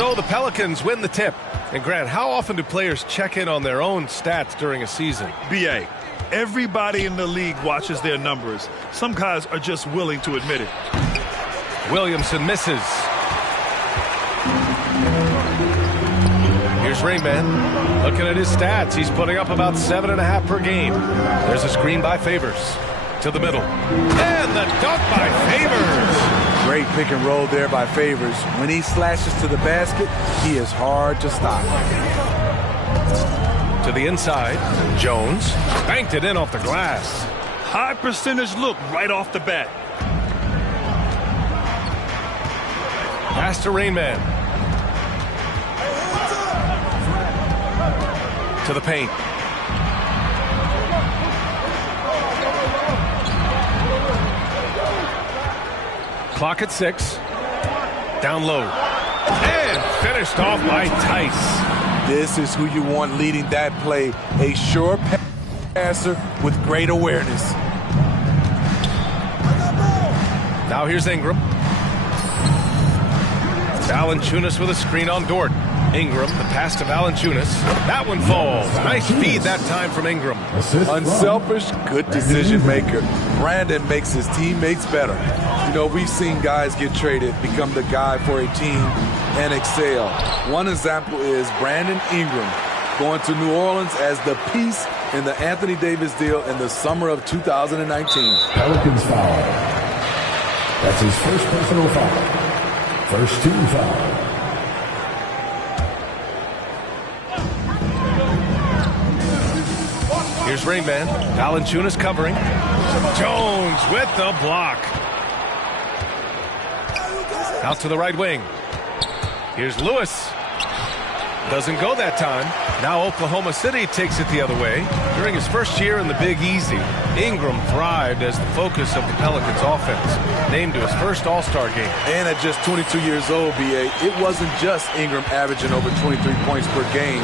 So the Pelicans win the tip. And Grant, how often do players check in on their own stats during a season? B.A., everybody in the league watches their numbers. Some guys are just willing to admit it. Williamson misses. Here's Rainman. Looking at his stats, he's putting up about 7.5 per game. There's a screen by Favors. To the middle. And the dunk by Favors. Great pick and roll there by Favors. When he slashes to the basket, he is hard to stop. To the inside, Jones banked it in off the glass. High percentage look right off the bat. Pass to Rainman. To the paint. Clock at 6. Down low. And finished off by Tice. This is who you want leading that play. A sure passer with great awareness. Now here's Ingram. Valanciunas with a screen on Dort. Ingram, the pass to Valanciunas. That one falls. Nice feed that time from Ingram. Unselfish, good decision maker. Brandon makes his teammates better. You know, we've seen guys get traded, become the guy for a team, and excel. One example is Brandon Ingram going to New Orleans as the piece in the Anthony Davis deal in the summer of 2019. Pelicans foul. That's his first personal foul. First team foul. Here's Rainman. Valanciunas covering. Jones with the block. Out to the right wing. Here's Lewis. Doesn't go that time. Now Oklahoma City takes it the other way. During his first year in the Big Easy, Ingram thrived as the focus of the Pelicans offense. Named to his first All-Star game. And at just 22 years old, B.A., it wasn't just Ingram averaging over 23 points per game.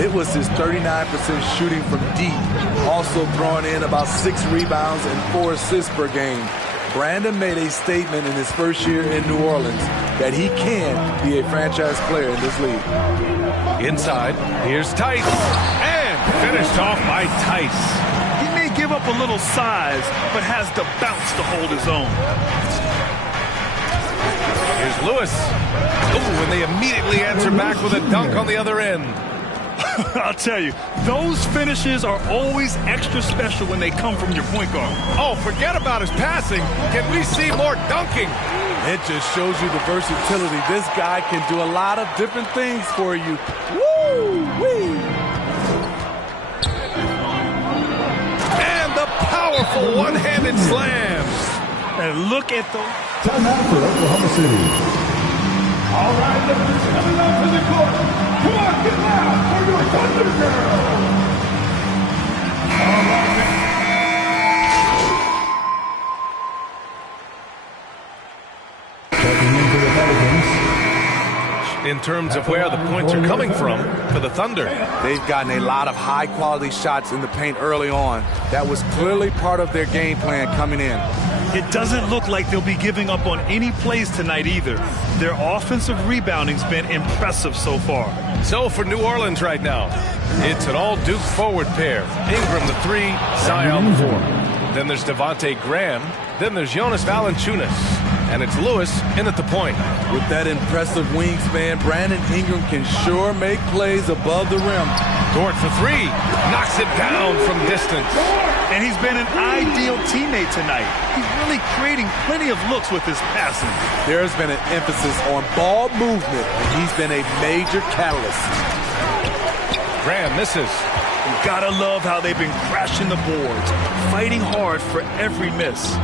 It was his 39% shooting from deep, also throwing in about 6 rebounds and 4 assists per game. Brandon made a statement in his first year in New Orleans that he can be a franchise player in this league. Inside, here's Tice, and finished off by Tice. He may give up a little size, but has the bounce to hold his own. Here's Lewis. Ooh, and they immediately answer back with a dunk on the other end. I'll tell you, those finishes are always extra special when they come from your point guard. Oh, forget about his passing. Can we see more dunking? It just shows you the versatility. This guy can do a lot of different things for you. Woo-wee! And the powerful one-handed slam. And look at those. Timeout for Oklahoma City. All right, listeners, coming out to the court. Come on, get loud for your Thunder Girl. All right. Checking in for the Pelicans. In terms of where the points are coming from for the Thunder. They've gotten a lot of high-quality shots in the paint early on. That was clearly part of their game plan coming in. It doesn't look like they'll be giving up on any plays tonight either. Their offensive rebounding's been impressive so far. So for New Orleans right now, it's an all-Duke forward pair. Ingram the 3, Zion the 4. Then there's Devontae Graham. Then there's Jonas Valanciunas. And it's Lewis in at the point. With that impressive wingspan, Brandon Ingram can sure make plays above the rim. Dort for 3. Knocks it down from distance. And he's been an ideal teammate tonight. He's really creating plenty of looks with his passing. There's been an emphasis on ball movement, and he's been a major catalyst. Graham misses. You gotta love how they've been crashing the boards, fighting hard for every miss.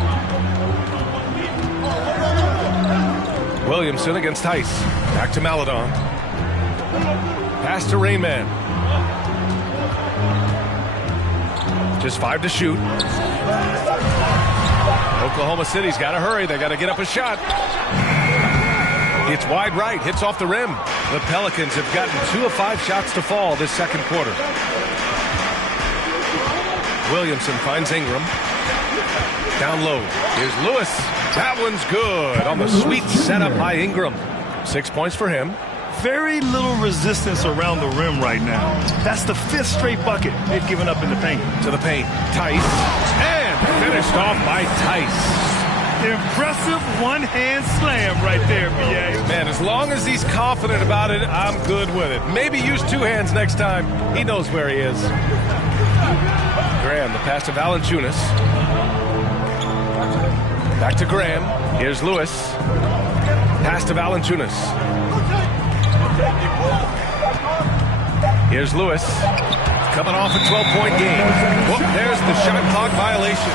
Williamson against Tice. Back to Maladon. Pass to Rainman. Just 5 to shoot. Oklahoma City's got to hurry. They got to get up a shot. It's wide right. Hits off the rim. The Pelicans have gotten 2 of 5 shots to fall this second quarter. Williamson finds Ingram. Down low. Here's Lewis. That one's good on the sweet setup by Ingram. 6 points for him. Very little resistance around the rim right now. That's the 5th straight bucket they've given up in the paint. To the paint, Tice, and finished off by Tice. Impressive one-hand slam right there, B.A. Man, as long as he's confident about it, I'm good with it. Maybe use 2 hands next time. He knows where he is. Graham, the pass to Valanciunas. Back to Graham. Here's Lewis. Pass to Valanciunas. Here's Lewis. Coming off a 12-point game. Whoop, there's the shot clock violation.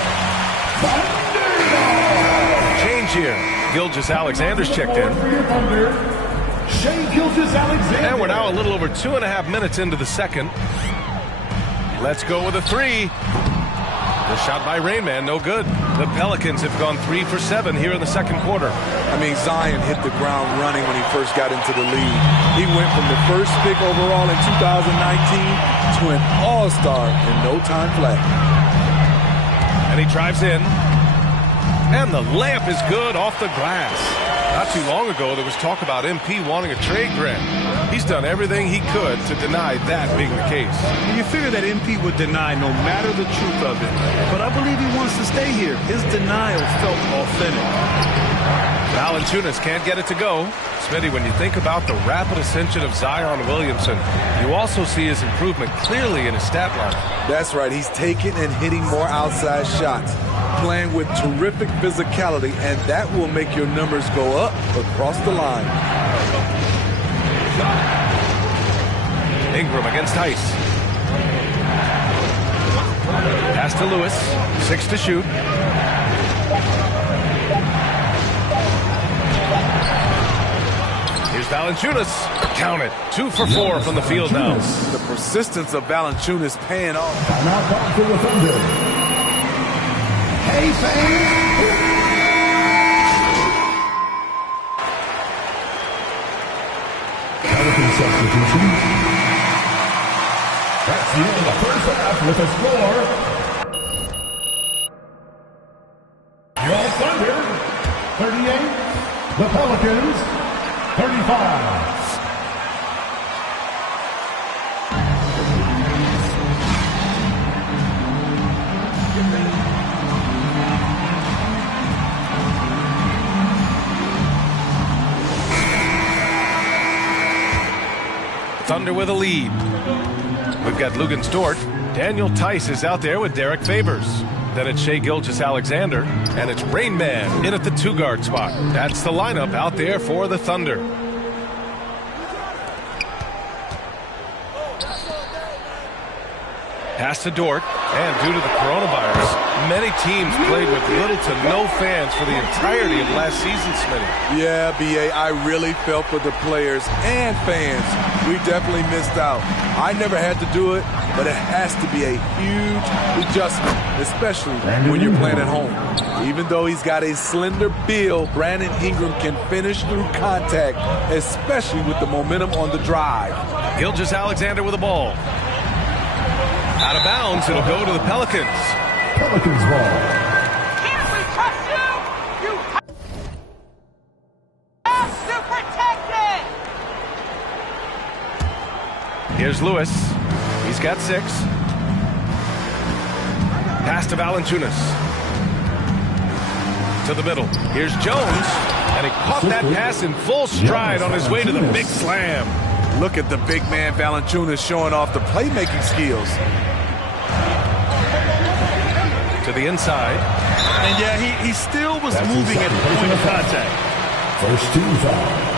Change here. Gilgeous-Alexander's checked in. And we're now a little over 2.5 minutes into the second. Let's go with a 3. The shot by Rain Man, no good. The Pelicans have gone 3 for 7 here in the second quarter. I mean, Zion hit the ground running when he first got into the league. He went from the first pick overall in 2019 to an all-star in no time flat. And he drives in. And the layup is good off the glass. Not too long ago, there was talk about MP wanting a trade grant. He's done everything he could to deny that being the case. And you figure that MP would deny no matter the truth of it. But I believe he wants to stay here. His denial felt authentic. Valanciunas can't get it to go. Smitty, when you think about the rapid ascension of Zion Williamson, you also see his improvement clearly in his stat line. That's right. He's taking and hitting more outside shots, playing with terrific physicality, and that will make your numbers go up across the line. Ingram against Tice. Pass to Lewis. 6 to shoot. Here's Valanciunas. Count it. 2 for 4 from the field now. The persistence of Valanciunas paying off. Now back to the Thunder. Hey, fans! Pelican substitution. That's the end of the first half with a score. Your Thunder, 38. The Pelicans, 35. Thunder with a lead. We've got Luguentz Dort. Daniel Tice is out there with Derek Favors. Then it's Shai Gilgeous-Alexander. And it's Rain Man in at the 2-guard spot. That's the lineup out there for the Thunder. Pass to Dort. And due to the coronavirus, many teams played with little to no fans for the entirety of last season, Smitty. Yeah, B.A., I really felt for the players and fans. We definitely missed out. I never had to do it, but it has to be a huge adjustment, especially when you're playing at home. Even though he's got a slender build, Brandon Ingram can finish through contact, especially with the momentum on the drive. Gilgeous-Alexander with the ball. Out of bounds, it'll go to the Pelicans. Pelicans ball. Can't we trust you? You have to protect it! Here's Lewis. He's got 6. Pass to Valanciunas. To the middle. Here's Jones. And he caught that pass in full stride on his way to the big slam. Look at the big man Valanciunas showing off the playmaking skills. To the inside. And yeah, he still was moving at the point of contact. First team foul.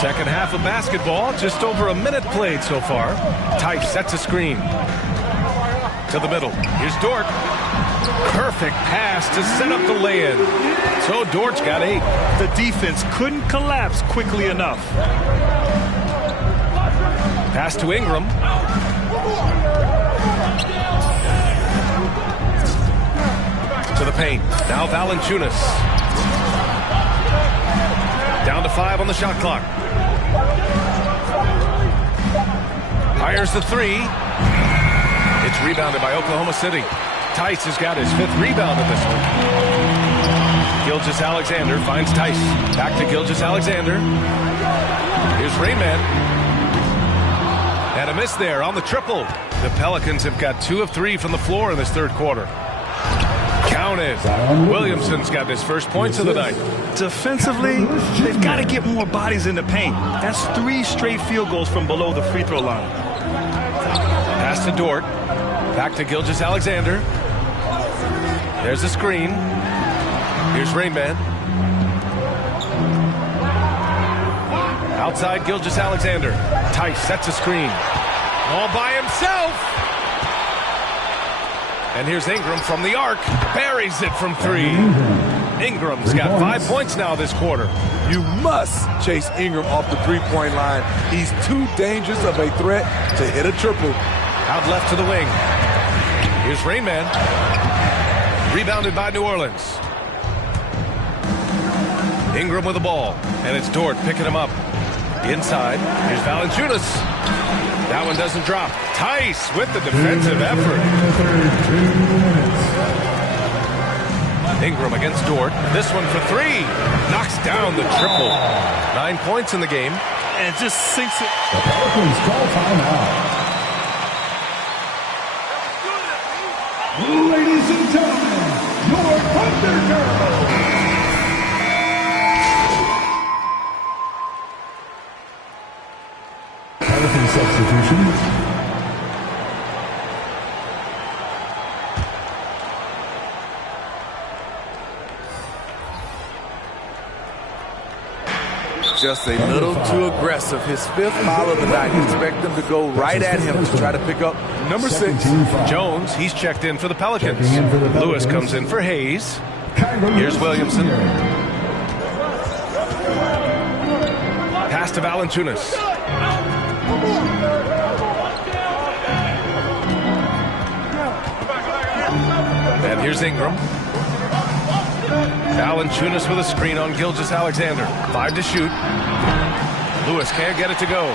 Second half of basketball, just over a minute played so far. Tice sets a screen. To the middle. Here's Dort. Perfect pass to set up the lay-in. So Dort's got 8. The defense couldn't collapse quickly enough. Pass to Ingram. To the paint. Now Valanciunas. Down to 5 on the shot clock. Fires the 3. It's rebounded by Oklahoma City. Tice has got his 5th rebound in this one. Gilgeous-Alexander finds Tice. Back to Gilgeous-Alexander. Here's Rayman. And a miss there on the triple. The Pelicans have got 2 of 3 from the floor in this third quarter. Counted. Williamson's got his first points of the night. Defensively, they've got to get more bodies in the paint. That's 3 straight field goals from below the free throw line. Pass to Dort. Back to Gilgeous-Alexander. There's the screen. Here's Rayman. Outside Gilgeous-Alexander. Tice sets a screen. All by himself. And here's Ingram from the arc. Buries it from 3. Ingram's got 5 points now this quarter. You must chase Ingram off the three-point line. He's too dangerous of a threat to hit a triple. Out left to the wing. Here's Rayman. Rebounded by New Orleans. Ingram with the ball. And it's Dort picking him up. Inside. Here's Valanciunas. That one doesn't drop. Tice with the defensive effort. Ingram against Dort. This one for 3. Knocks down the triple. 9 points in the game. And just sinks it. The Pelicans call timeout. Ladies and gentlemen, your Thunder Girls. Pelican substitutions. Just a little too aggressive. His 5th foul of the night. Expect them to go right at him to try to pick up number 6. Jones, he's checked in for the Pelicans. Lewis comes in for Hayes. Here's Williamson. Pass to Valanciunas. And here's Ingram. Valanciunas with a screen on Gilgeous-Alexander. 5 to shoot. Lewis can't get it to go.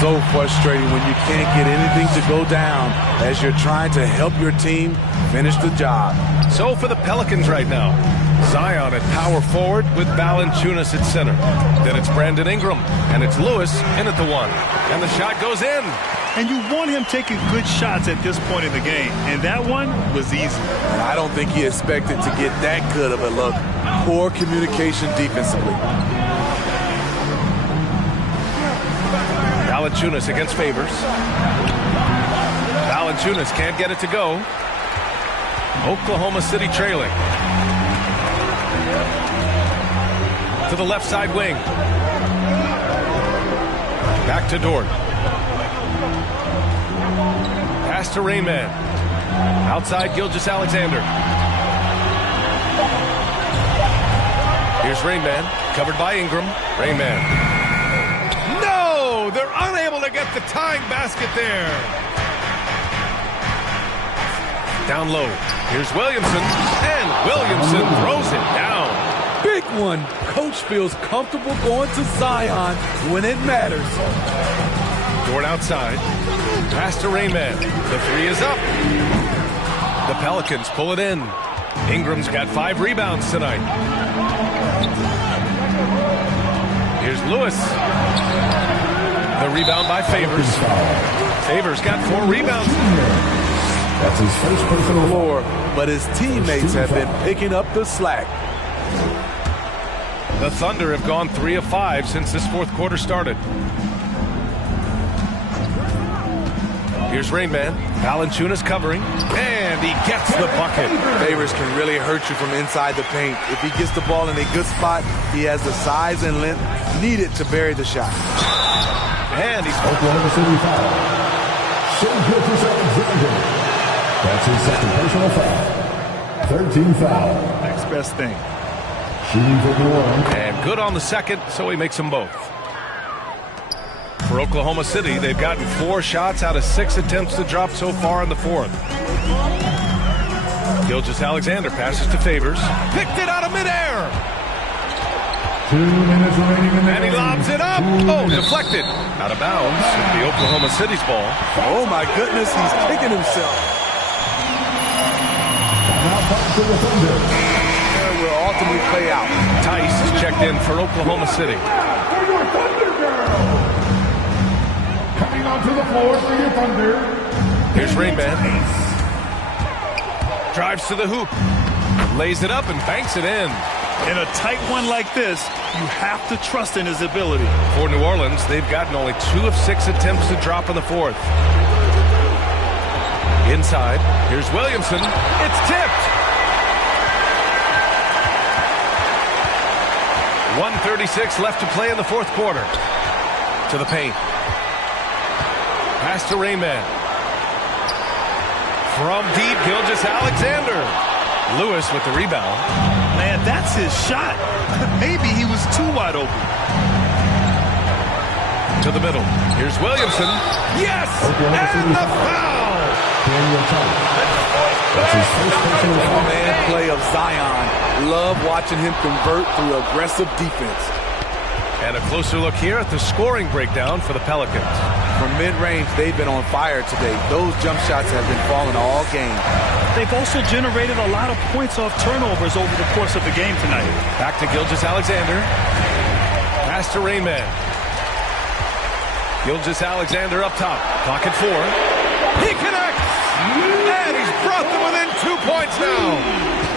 So frustrating when you can't get anything to go down as you're trying to help your team finish the job. So for the Pelicans right now, Zion at power forward with Valanciunas at center. Then it's Brandon Ingram, and it's Lewis in at the 1. And the shot goes in. And you want him taking good shots at this point in the game. And that one was easy. And I don't think he expected to get that good of a look. Poor communication defensively. Valanciunas against Favors. Valanciunas can't get it to go. Oklahoma City trailing. To the left side wing. Back to Dort. Pass to Rayman. Outside Gilgeous-Alexander. Here's Rayman. Covered by Ingram. Rayman. No! They're unable to get the tying basket there. Down low. Here's Williamson. And Williamson throws it down. Big one. Coach feels comfortable going to Zion when it matters. Dort outside. Pass to Rayman. The 3 is up. The Pelicans pull it in. Ingram's got 5 rebounds tonight. Here's Lewis. The rebound by Favors. Favors got 4 rebounds. That's his first personal Floor, but his teammates have been picking up the slack. The Thunder have gone 3 of 5 since this fourth quarter started. Here's Rayman. Valanciunas covering. And he gets the bucket. Favors can really hurt you from inside the paint. If he gets the ball in a good spot, he has the size and length needed to bury the shot. And he's Oklahoma City foul. Gilgeous-Alexander. That's his second personal foul. 13 foul. Next best thing. Shooting for New Orleans. and good on the second, so he makes them both. For Oklahoma City, they've gotten 4 shots out of 6 attempts to drop so far in the fourth. Gilgeous-Alexander passes to Favors. Picked it out of midair. 2 minutes remaining in the And he game. lobs it up. 2 Oh, minutes. deflected. Out of bounds. It'll be Oklahoma City's ball. Oh, my goodness, he's kicking himself. Now back to the Thunder. We're ultimately play out. Tice is checked in for Oklahoma City. For your Thunder Girl. Coming onto the floor for your Thunder. Here's Rain Man. Drives to the hoop. Lays it up and banks it in. In a tight one like this, you have to trust in his ability. For New Orleans, they've gotten only 2 of 6 attempts to drop in the fourth. Inside, here's Williamson. It's tipped. 1:36 left to play in the fourth quarter. To the paint. Pass to Rayman. From deep, Gilgeous-Alexander. Lewis with the rebound. Man, that's his shot. Maybe he was too wide open. To the middle. Here's Williamson. Yes! And the foul! Man play of Zion. Love watching him convert through aggressive defense. And a closer look here at the scoring breakdown for the Pelicans. From mid-range, they've been on fire today. Those jump shots have been falling all game. They've also generated a lot of points off turnovers over the course of the game tonight. Back to Gilgeous-Alexander. Pass to Rayman. Gilgeous-Alexander up top. Clock at 4. He connects! And he's brought them within 2 points now.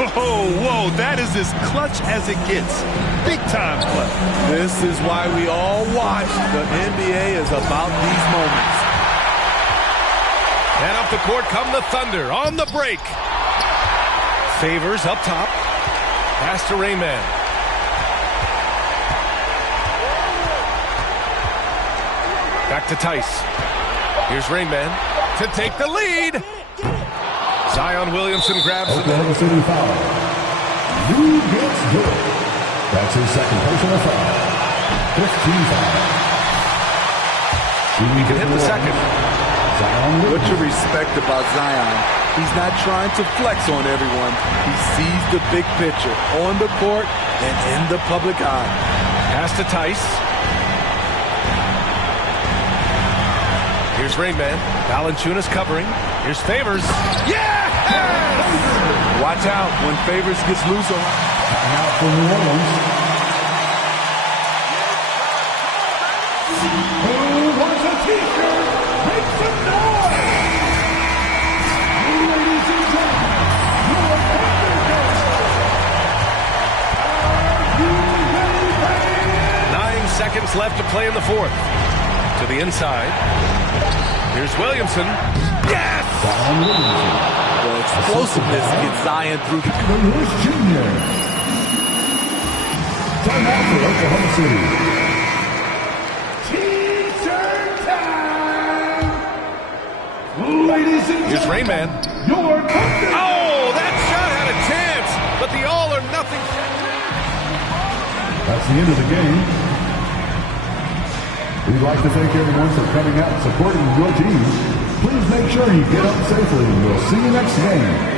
Whoa, that is as clutch as it gets. Big time clutch. This is why we all watch. The NBA is about these moments. And up the court come the Thunder on the break. Favors up top. Pass to Rayman. Back to Tice. Here's Rayman to take the lead. Zion Williamson grabs it. Oklahoma City foul. Who gets good? That's his second personal foul. 15 foul. He can hit the second. What you respect about Zion, he's not trying to flex on everyone. He sees the big picture on the court and in the public eye. Pass to Tice. Here's Rayman. Valanciunas covering. Here's Favors. Yes! Watch out when Favors gets loose on. Now for New Orleans. Who wants a t-shirt? Make some noise! Ladies and gentlemen, your Thunder Girls. Are you ready? 9 seconds left to play in the fourth. To the inside. Here's Williamson. Yes! Zion Williamson. The explosiveness gets Zion through the... Lewis Jr. Timeout for Oklahoma City. T-shirt time! Ladies and Here's gentlemen, Rayman. your Thunder. Oh, that shot had a chance, but the all or nothing. That's the end of the game. We'd like to thank everyone for coming out and supporting your team. Please make sure you get up safely, and we'll see you next game.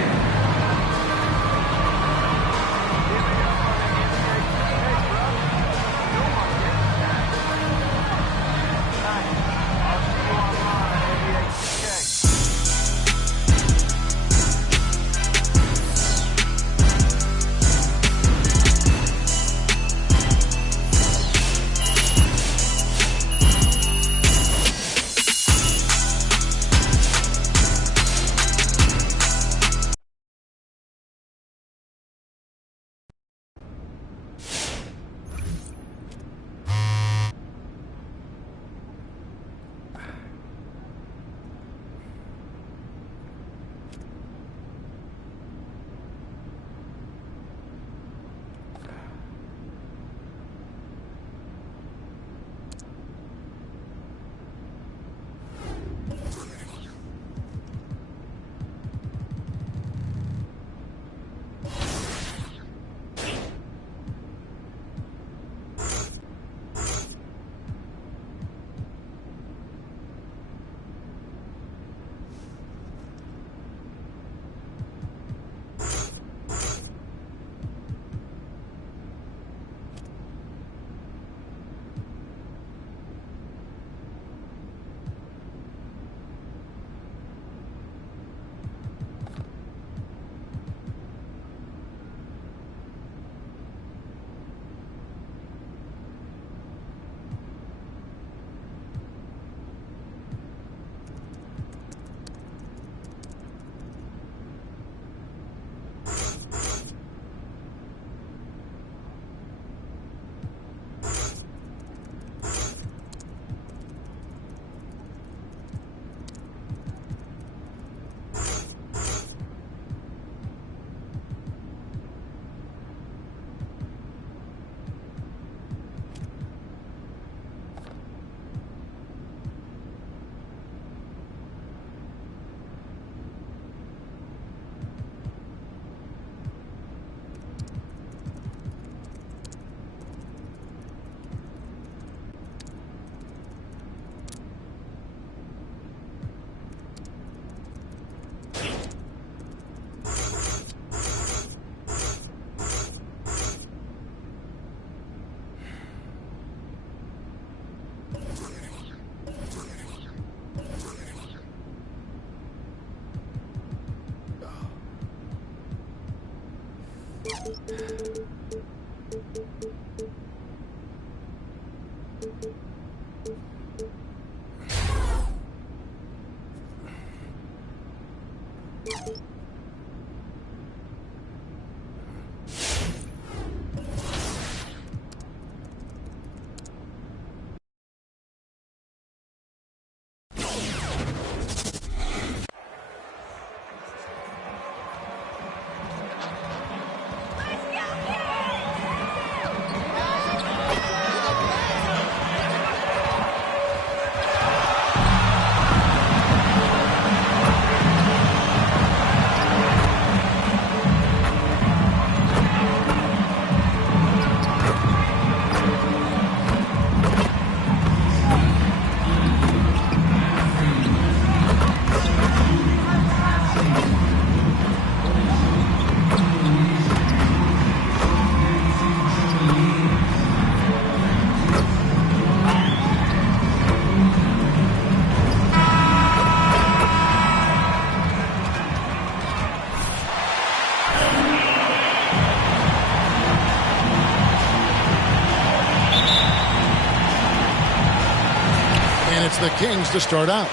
The Kings to start out.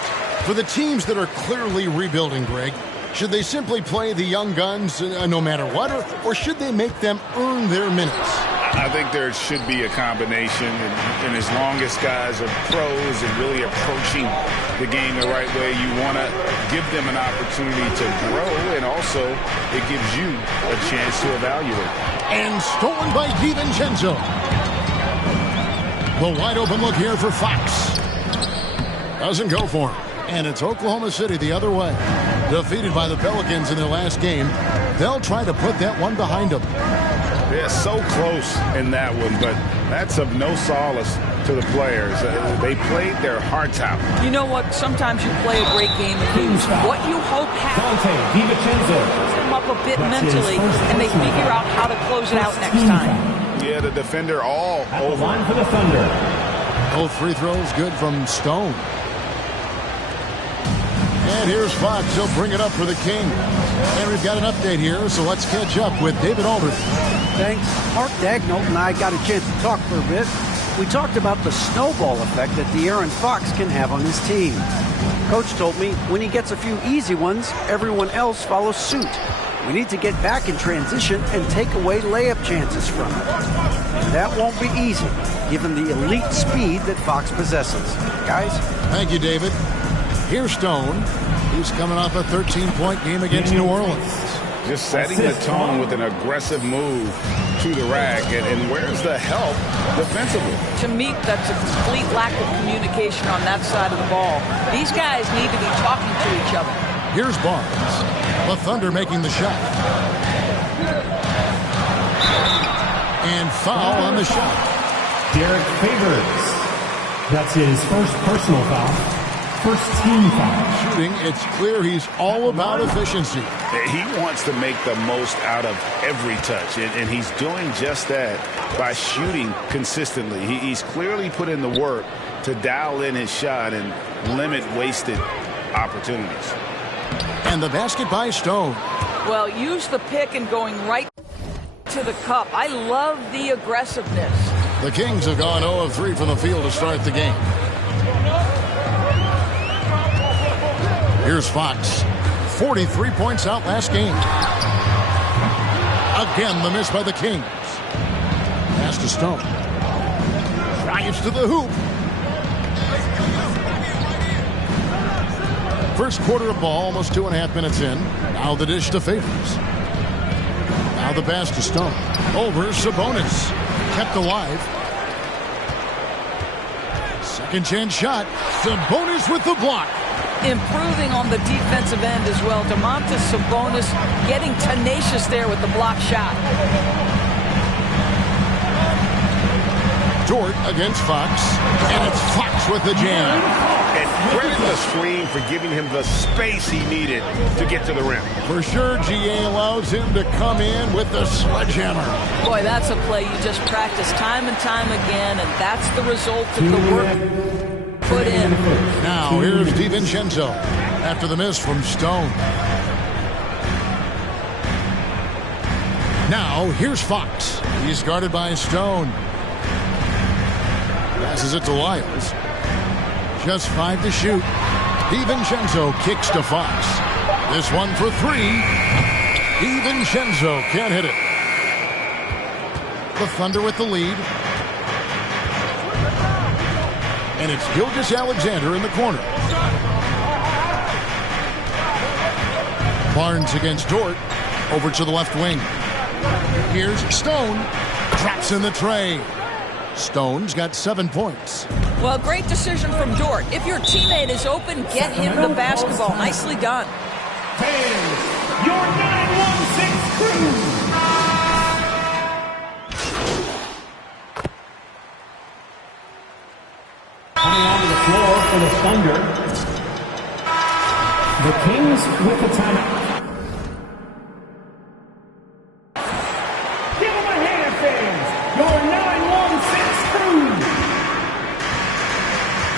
For the teams that are clearly rebuilding, Greg, should they simply play the young guns no matter what, or should they make them earn their minutes? I think there should be a combination, and as long as guys are pros and really approaching the game the right way, you want to give them an opportunity to grow, and also it gives you a chance to evaluate. And stolen by DiVincenzo. The wide open look here for Fox. Doesn't go for him. And it's Oklahoma City the other way. Defeated by the Pelicans in their last game. They'll try to put that one behind them. Yeah, so close in that one, but that's of no solace to the players. They played their hearts out. You know what? Sometimes you play a great game and lose. What you hope happens them up a bit mentally, and they figure out how to close it out next time. Yeah, the defender all over. Line for the Thunder. Both free throws good from Stone. And here's Fox. He'll bring it up for the Kings. And we've got an update here, so let's catch up with David Aldridge. Thanks. Mark Dagnall and I got a chance to talk for a bit. We talked about the snowball effect that De'Aaron Fox can have on his team. Coach told me when he gets a few easy ones, everyone else follows suit. We need to get back in transition and take away layup chances from him. That won't be easy, given the elite speed that Fox possesses. Guys? Thank you, David. Here's Stone. He's coming off a 13-point game against New Orleans. Just setting the tone with an aggressive move to the rack. And where's the help defensively? To me, that's a complete lack of communication on that side of the ball. These guys need to be talking to each other. Here's Barnes. The Thunder making the shot. And foul on the shot. Derek Favors. That's his first personal foul. First team foul. Shooting, it's clear he's all about efficiency. He wants to make the most out of every touch, and he's doing just that by shooting consistently. He's clearly put in the work to dial in his shot and limit wasted opportunities. And the basket by Stone. Well, use the pick and going right to the cup. I love the aggressiveness. The Kings have gone 0 of 3 from the field to start the game. Here's Fox. 43 points out last game. Again, the miss by the Kings. Pass to Stone. Drives to the hoop. First quarter of ball, almost 2.5 minutes in. Now the dish to Favors. Now the pass to Stone. Over Sabonis. Kept alive. Second chance shot. Sabonis with the block. Improving on the defensive end as well. Domantas Sabonis getting tenacious there with the block shot. Dort against Fox. And it's Fox with the jam. And credit the screen for giving him the space he needed to get to the rim. For sure, GA allows him to come in with the sledgehammer. Boy, that's a play you just practice time and time again, and that's the result of the work put in. Now here's DiVincenzo after the miss from Stone. Now, here's Fox. He's guarded by Stone. Passes it to Lyles. Just 5 to shoot. DiVincenzo kicks to Fox. This one for 3. DiVincenzo can't hit it. The Thunder with the lead. And it's Gilgeous-Alexander in the corner. Barnes against Dort. Over to the left wing. Here's Stone. Traps in the tray. Stone's got 7 points. Well, great decision from Dort. If your teammate is open, get him the basketball. Nicely done. Your 916 crew. Coming onto the floor for the Thunder, the Kings with the timeout. Give him a hand, fans. Your 916 crew.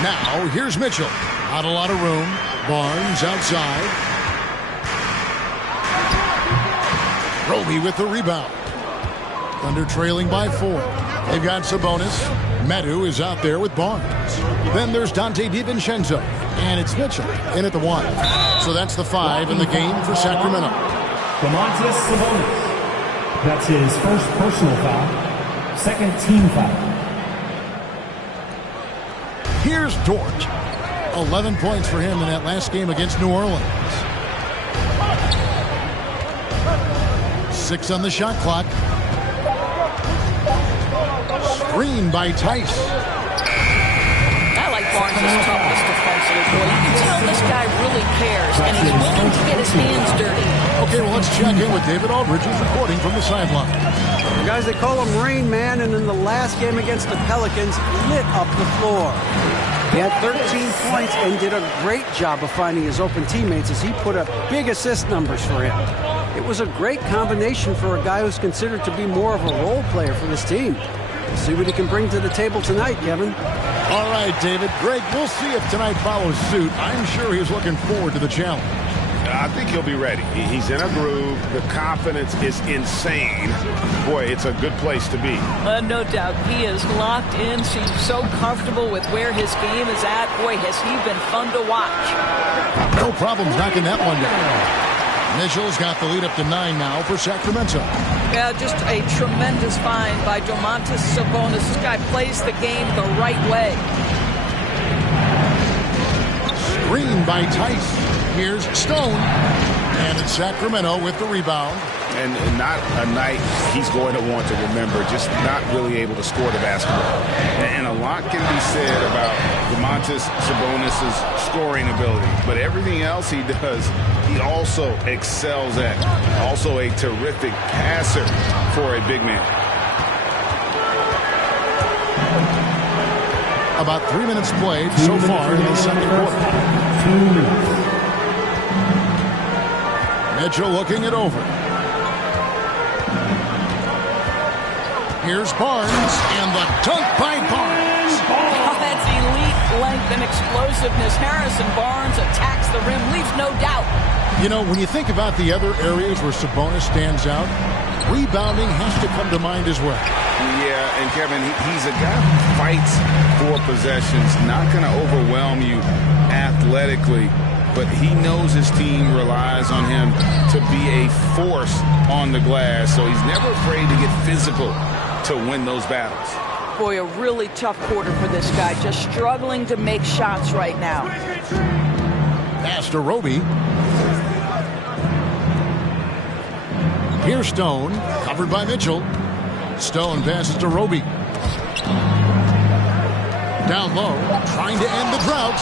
Now, here's Mitchell. Not a lot of room. Barnes outside. Roby with the rebound. Thunder trailing by 4. They've got Sabonis. Medu is out there with Barnes. Then there's Dante DiVincenzo. And it's Mitchell in at the 1. So that's the 5 in the game for Sacramento. Domantas Sabonis. That's his first personal foul. Second team foul. Here's Dort. 11 points for him in that last game against New Orleans. 6 on the shot clock. Screen by Tice. I like Barnes' toughness defensively, boy. You can tell this guy really cares, and he's willing to get his hands dirty. Okay, well, let's check in with David Aldridge, who's reporting from the sideline. Guys, they call him Rain Man, and in the last game against the Pelicans, lit up the floor. He had 13 points and did a great job of finding his open teammates as he put up big assist numbers for him. It was a great combination for a guy who's considered to be more of a role player for this team. We'll see what he can bring to the table tonight, Kevin. All right, David. Greg, we'll see if tonight follows suit. I'm sure he's looking forward to the challenge. I think he'll be ready. He's in a groove. The confidence is insane. Boy, it's a good place to be. No doubt. He is locked in. Seems so comfortable with where his game is at. Boy, has he been fun to watch. No problems knocking that one down. Mitchell's got the lead up to 9 now for Sacramento. Yeah, just a tremendous find by Domantas Sabonis. This guy plays the game the right way. Screen by Tice. Here's Stone. And it's Sacramento with the rebound. And not a night he's going to want to remember, just not really able to score the basketball. And a lot can be said about Domantas Sabonis' scoring ability. But everything else he does, he also excels at. Also a terrific passer for a big man. About 3 minutes played so far in the second quarter. 2 minutes. Mitchell looking it over. Here's Barnes, and the dunk by Barnes. Oh, that's elite length and explosiveness. Harrison Barnes attacks the rim, leaves no doubt. You know, when you think about the other areas where Sabonis stands out, rebounding has to come to mind as well. Yeah, and Kevin, he's a guy who fights for possessions, not going to overwhelm you athletically, but he knows his team relies on him to be a force on the glass, so he's never afraid to get physical to win those battles. Boy, a really tough quarter for this guy, just struggling to make shots right now. Pass to Roby. Here's Stone, covered by Mitchell. Stone passes to Roby. Down low, trying to end the drought.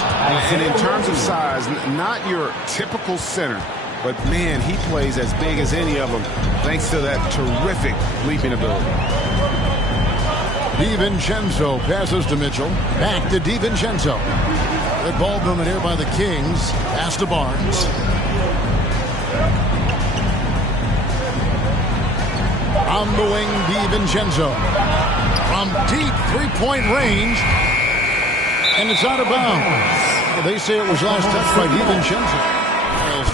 And in terms of size, not your typical center, but man, he plays as big as any of them, thanks to that terrific leaping ability. DiVincenzo passes to Mitchell. Back to DiVincenzo. Good ball movement here by the Kings. Pass to Barnes. On the wing, DiVincenzo. From deep three-point range. And it's out of bounds. They say it was last touched by DiVincenzo.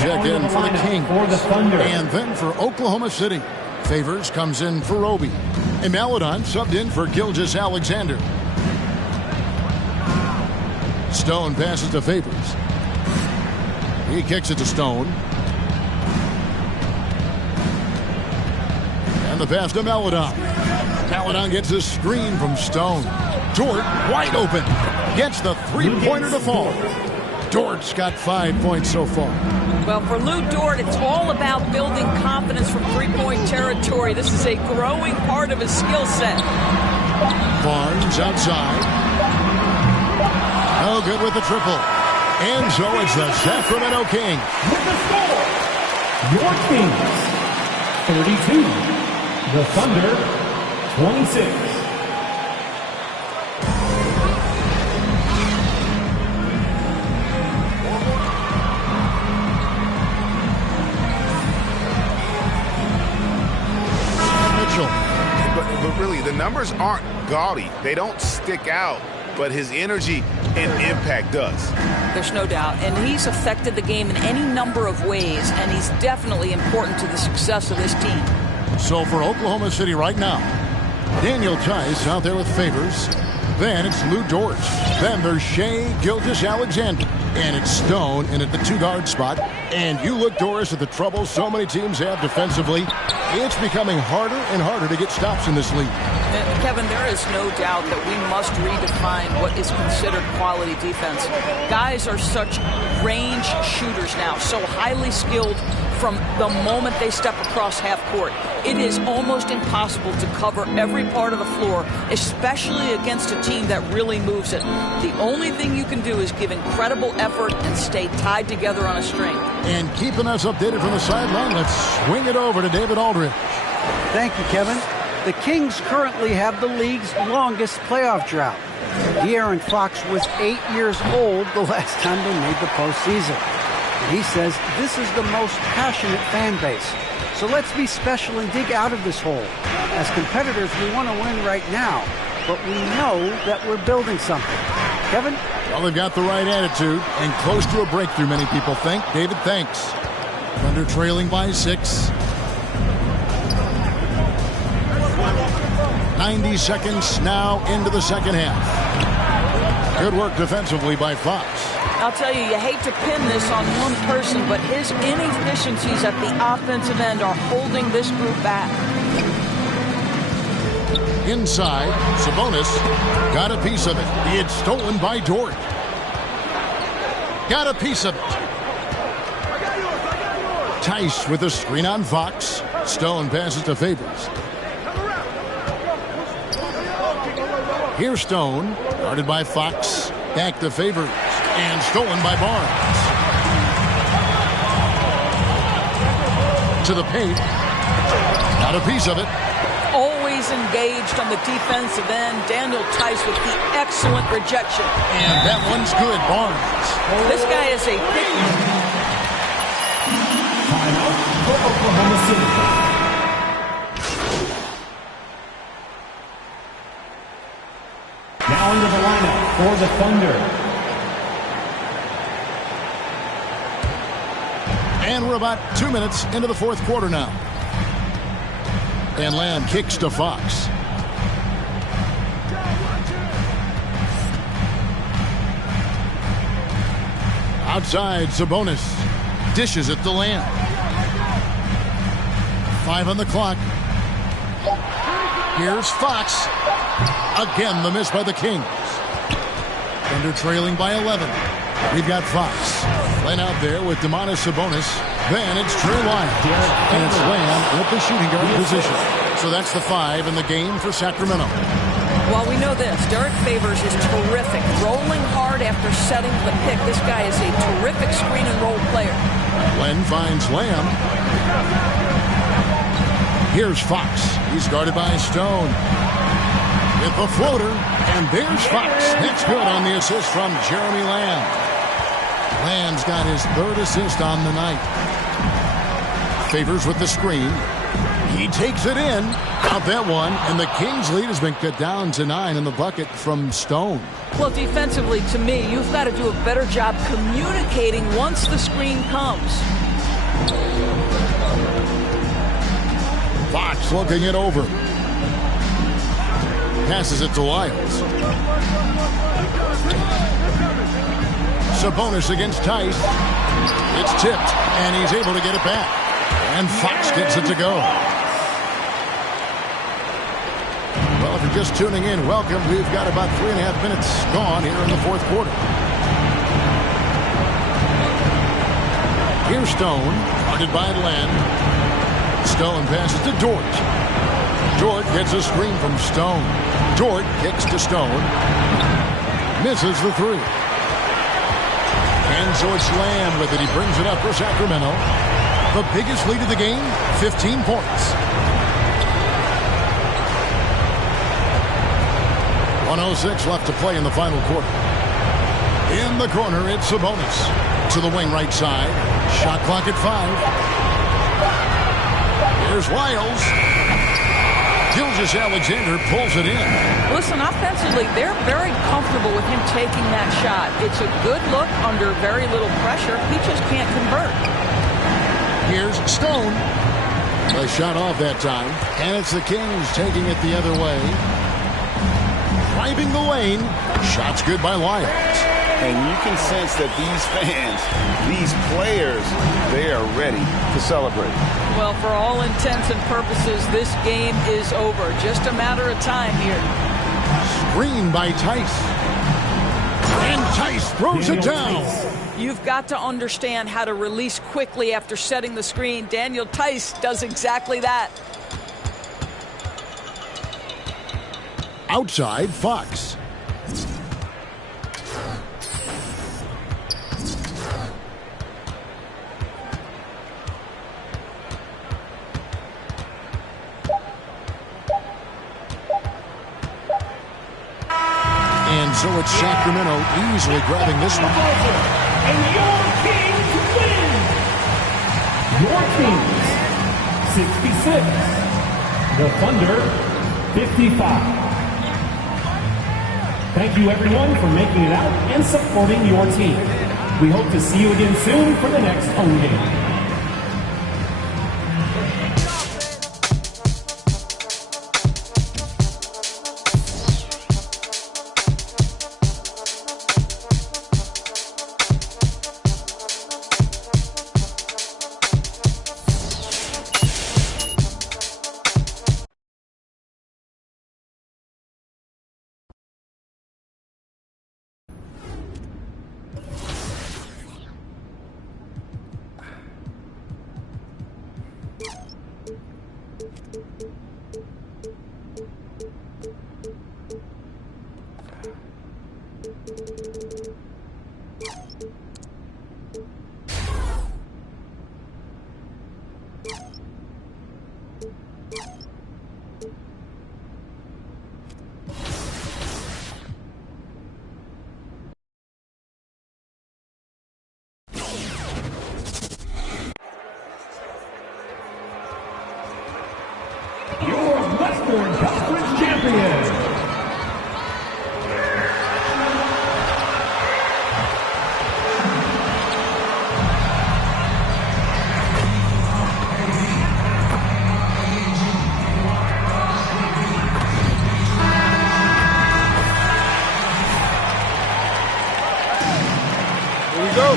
Check in for the Kings. And then for Oklahoma City. Favors comes in for Roby. And Maladon subbed in for Gilgeous-Alexander. Stone passes to Favors. He kicks it to Stone. And the pass to Maladon. Maladon gets a screen from Stone. Dort, wide open, gets the three-pointer to fall. Dort's got 5 points so far. Well, for Lou Dort, it's all about building confidence from three-point territory. This is a growing part of his skill set. Barnes outside. No good with the triple. And so it's the Sacramento Kings. With the score, your Kings, 32. The Thunder, 26. But really, the numbers aren't gaudy. They don't stick out, but his energy and impact does. There's no doubt. And he's affected the game in any number of ways, and he's definitely important to the success of this team. So for Oklahoma City right now, Daniel Tice out there with Favors. Then it's Lou Dort. Then there's Shai Gilgeous-Alexander. And it's Stone in at the two-guard spot. And you look, Doris, at the trouble so many teams have defensively. It's becoming harder and harder to get stops in this league. Kevin, there is no doubt that we must redefine what is considered quality defense. Guys are such range shooters now, so highly skilled from the moment they step across half court. It is almost impossible to cover every part of the floor, especially against a team that really moves it. The only thing you can do is give incredible effort and stay tied together on a string. And keeping us updated from the sideline, let's swing it over to David Aldridge. Thank you, Kevin. The Kings currently have the league's longest playoff drought. De'Aaron Fox was 8 years old the last time they made the postseason. And he says this is the most passionate fan base. So let's be special and dig out of this hole. As competitors, we want to win right now, but we know that we're building something. Kevin? Well, they've got the right attitude and close to a breakthrough, many people think. David, thanks. Thunder trailing by 6. 90 seconds now into the second half. Good work defensively by Fox. I'll tell you, you hate to pin this on one person, but his inefficiencies at the offensive end are holding this group back. Inside, Sabonis got a piece of it. He had stolen by Dort. Got a piece of it. Tice with a screen on Fox. Stone passes to Favors. Here's Stone, guarded by Fox. Back to Favors. And stolen by Barnes. To the paint. Got a piece of it. Always engaged on the defensive end. Daniel Tice with the excellent rejection. And that one's good, Barnes. This guy is a big... Timeout for Oklahoma City. Now into the lineup for the Thunder. And we're about 2 minutes into the fourth quarter now. And Lamb kicks to Fox. Outside, Sabonis dishes it to Lamb. 5 on the clock. Here's Fox. Again, the miss by the Kings. Thunder trailing by 11. We've got Fox. Laying out there with Domantas Sabonis. Then it's Trey Lyles. And it's Lamb with the shooting guard position. So that's the 5 in the game for Sacramento. Well, we know this. Derek Favors is terrific. Rolling hard after setting the pick. This guy is a terrific screen and roll player. Len finds Lamb. Here's Fox. He's guarded by Stone. With the floater. And there's Fox. That's good on the assist from Jeremy Lamb. Lamb's got his third assist on the night. Favors with the screen. He takes it in. Out that one. And the Kings' lead has been cut down to 9 in the bucket from Stone. Well, defensively, to me, you've got to do a better job communicating once the screen comes. Fox looking it over. Passes it to Lyles. Sabonis against Tice. It's tipped, and he's able to get it back. And Fox gets it to go. Well, if you're just tuning in, welcome. We've got about 3.5 minutes gone here in the fourth quarter. Here's Stone, guarded by Len. Stone passes to Dort. Dort gets a screen from Stone. Dort kicks to Stone. Misses the three. And so it's Lamb with it. He brings it up for Sacramento. The biggest lead of the game, 15 points. 1:06 left to play in the final quarter. In the corner, it's Sabonis. To the wing right side. Shot clock at 5. Here's Lyles. Alexander pulls it in. Listen, offensively, they're very comfortable with him taking that shot. It's a good look under very little pressure. He just can't convert. Here's Stone. A shot off that time. And it's the Kings taking it the other way. Driving the lane. Shot's good by Lyles. And you can sense that these fans, these players, they are ready to celebrate. Well, for all intents and purposes, this game is over. Just a matter of time here. Screen by Tice. And Tice throws it down. You've got to understand how to release quickly after setting the screen. Daniel Tice does exactly that. Outside, Fox. So it's Sacramento easily grabbing this one. And your Kings win! Your Kings, 66. The Thunder, 55. Thank you, everyone, for making it out and supporting your team. We hope to see you again soon for the next home game. Conference champion. Here we go.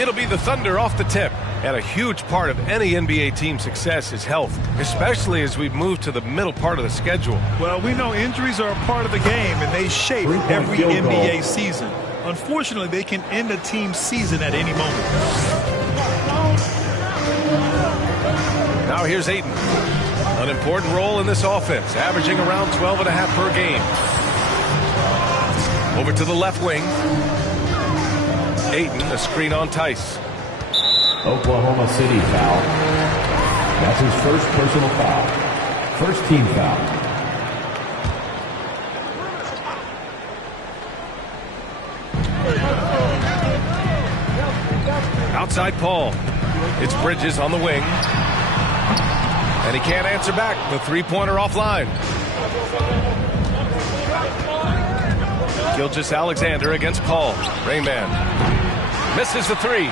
It'll be the Thunder off the tip. And a huge part of any NBA team's success is health, especially as we move to the middle part of the schedule. Well, we know injuries are a part of the game, and they shape every NBA season. Unfortunately, they can end a team's season at any moment. Now here's Ayton. An important role in this offense, averaging around 12.5 per game. Over to the left wing. Ayton, a screen on Tice. Oklahoma City foul. That's his first personal foul. First team foul. Outside Paul. It's Bridges on the wing. And he can't answer back. The three-pointer offline. Alexander against Paul. Rain Man. Misses the three.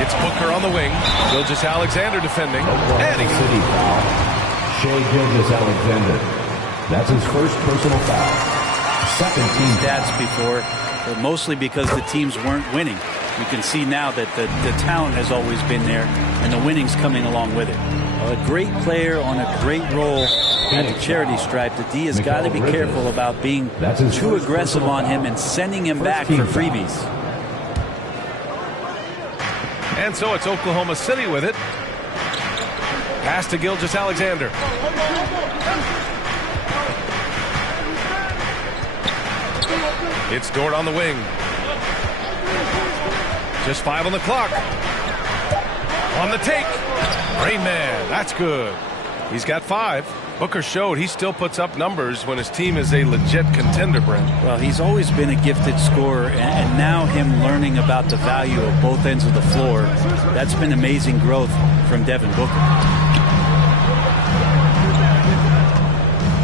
It's Booker on the wing. Gilgeous-Alexander defending. And City foul. Shea Gilgeous-Alexander. That's his first personal foul. Second team stats before, but mostly because the teams weren't winning. You can see now that the talent has always been there, and the winning's coming along with it. A great player on a great role at the charity stripe. The D has got to be careful about being too aggressive on him and sending him back for freebies. And so it's Oklahoma City with it. Pass to Gilgeous-Alexander. It's Dort on the wing. Just 5 on the clock. On the take. Rain Man, that's good. He's got 5. Booker showed he still puts up numbers when his team is a legit contender, Brent. Well, he's always been a gifted scorer, and now him learning about the value of both ends of the floor, that's been amazing growth from Devin Booker.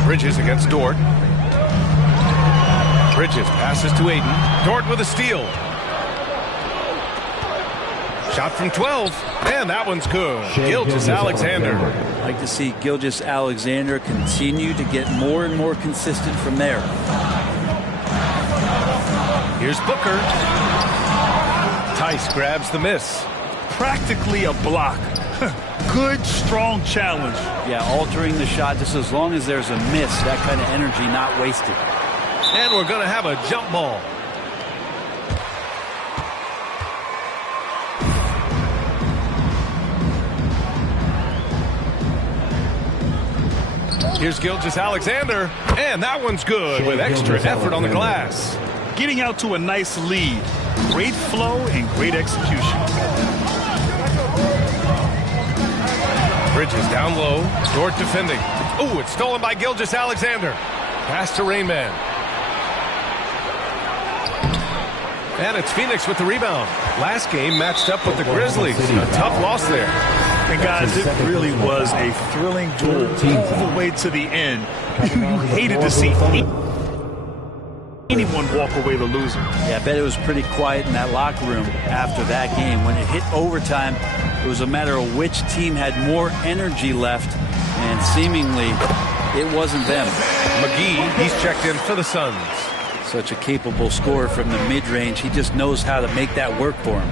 Bridges against Dort. Bridges passes to Aiden. Dort with a steal. Shot from 12, and that one's good. Gilgeous-Alexander. I'd like to see Gilgeous-Alexander continue to get more and more consistent from there. Here's Booker. Tice grabs the miss. Practically a block. Good, strong challenge. Yeah, altering the shot just as long as there's a miss, that kind of energy not wasted. And we're going to have a jump ball. Here's Gilgeous-Alexander, and that one's good with extra effort on the glass. Getting out to a nice lead. Great flow and great execution. Bridges down low. Dort defending. Oh, it's stolen by Gilgeous-Alexander. Pass to Rain Man. And it's Phoenix with the rebound. Last game matched up with the Grizzlies. A tough loss there. And guys, it really was a thrilling duel all the way to the end. You hated to see anyone walk away the loser. Yeah, I bet it was pretty quiet in that locker room after that game. When it hit overtime, it was a matter of which team had more energy left, and seemingly it wasn't them. McGee, he's checked in for the Suns. Such a capable scorer from the mid-range. He just knows how to make that work for him.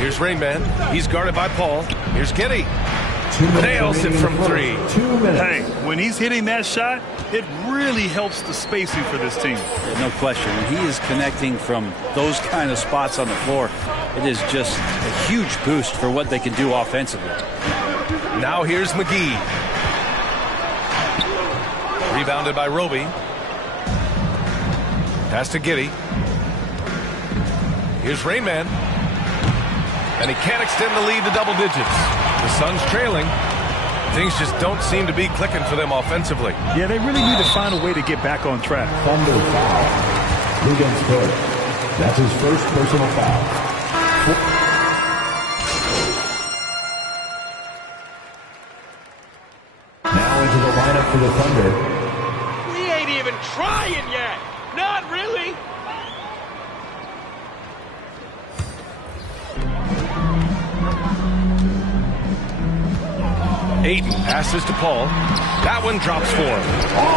Here's Rain Man. He's guarded by Paul. Here's Giddey. Nails it from 3. Hey, when he's hitting that shot, it really helps the spacing for this team. Yeah, no question. When he is connecting from those kind of spots on the floor, it is just a huge boost for what they can do offensively. Now here's McGee. Rebounded by Roby. Pass to Giddey. Here's Rain Man. And he can't extend the lead to double digits. The Suns trailing. Things just don't seem to be clicking for them offensively. Yeah, they really need to find a way to get back on track. Thunder foul. Against Dort. That's his first personal foul. Now into the lineup for the Thunder. We ain't even trying yet. Not really. Aiden passes to Paul. That one drops for him.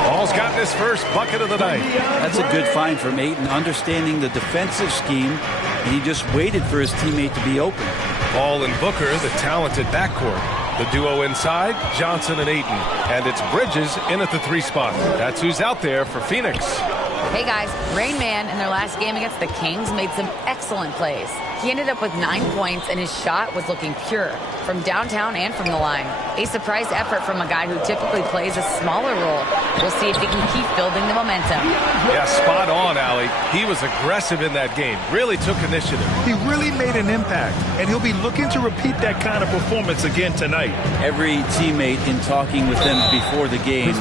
Paul's gotten his first bucket of the night. That's a good find from Aiden, understanding the defensive scheme, and he just waited for his teammate to be open. Paul and Booker, the talented backcourt. The duo inside, Johnson and Aiden. And it's Bridges in at the 3 spot. That's who's out there for Phoenix. Hey guys, Rain Man in their last game against the Kings made some excellent plays. He ended up with 9 points, and his shot was looking pure from downtown and from the line. A surprise effort from a guy who typically plays a smaller role. We'll see if he can keep building the momentum. Yeah, spot on, Allie. He was aggressive in that game. Really took initiative. He really made an impact, and he'll be looking to repeat that kind of performance again tonight. Every teammate in talking with them before the game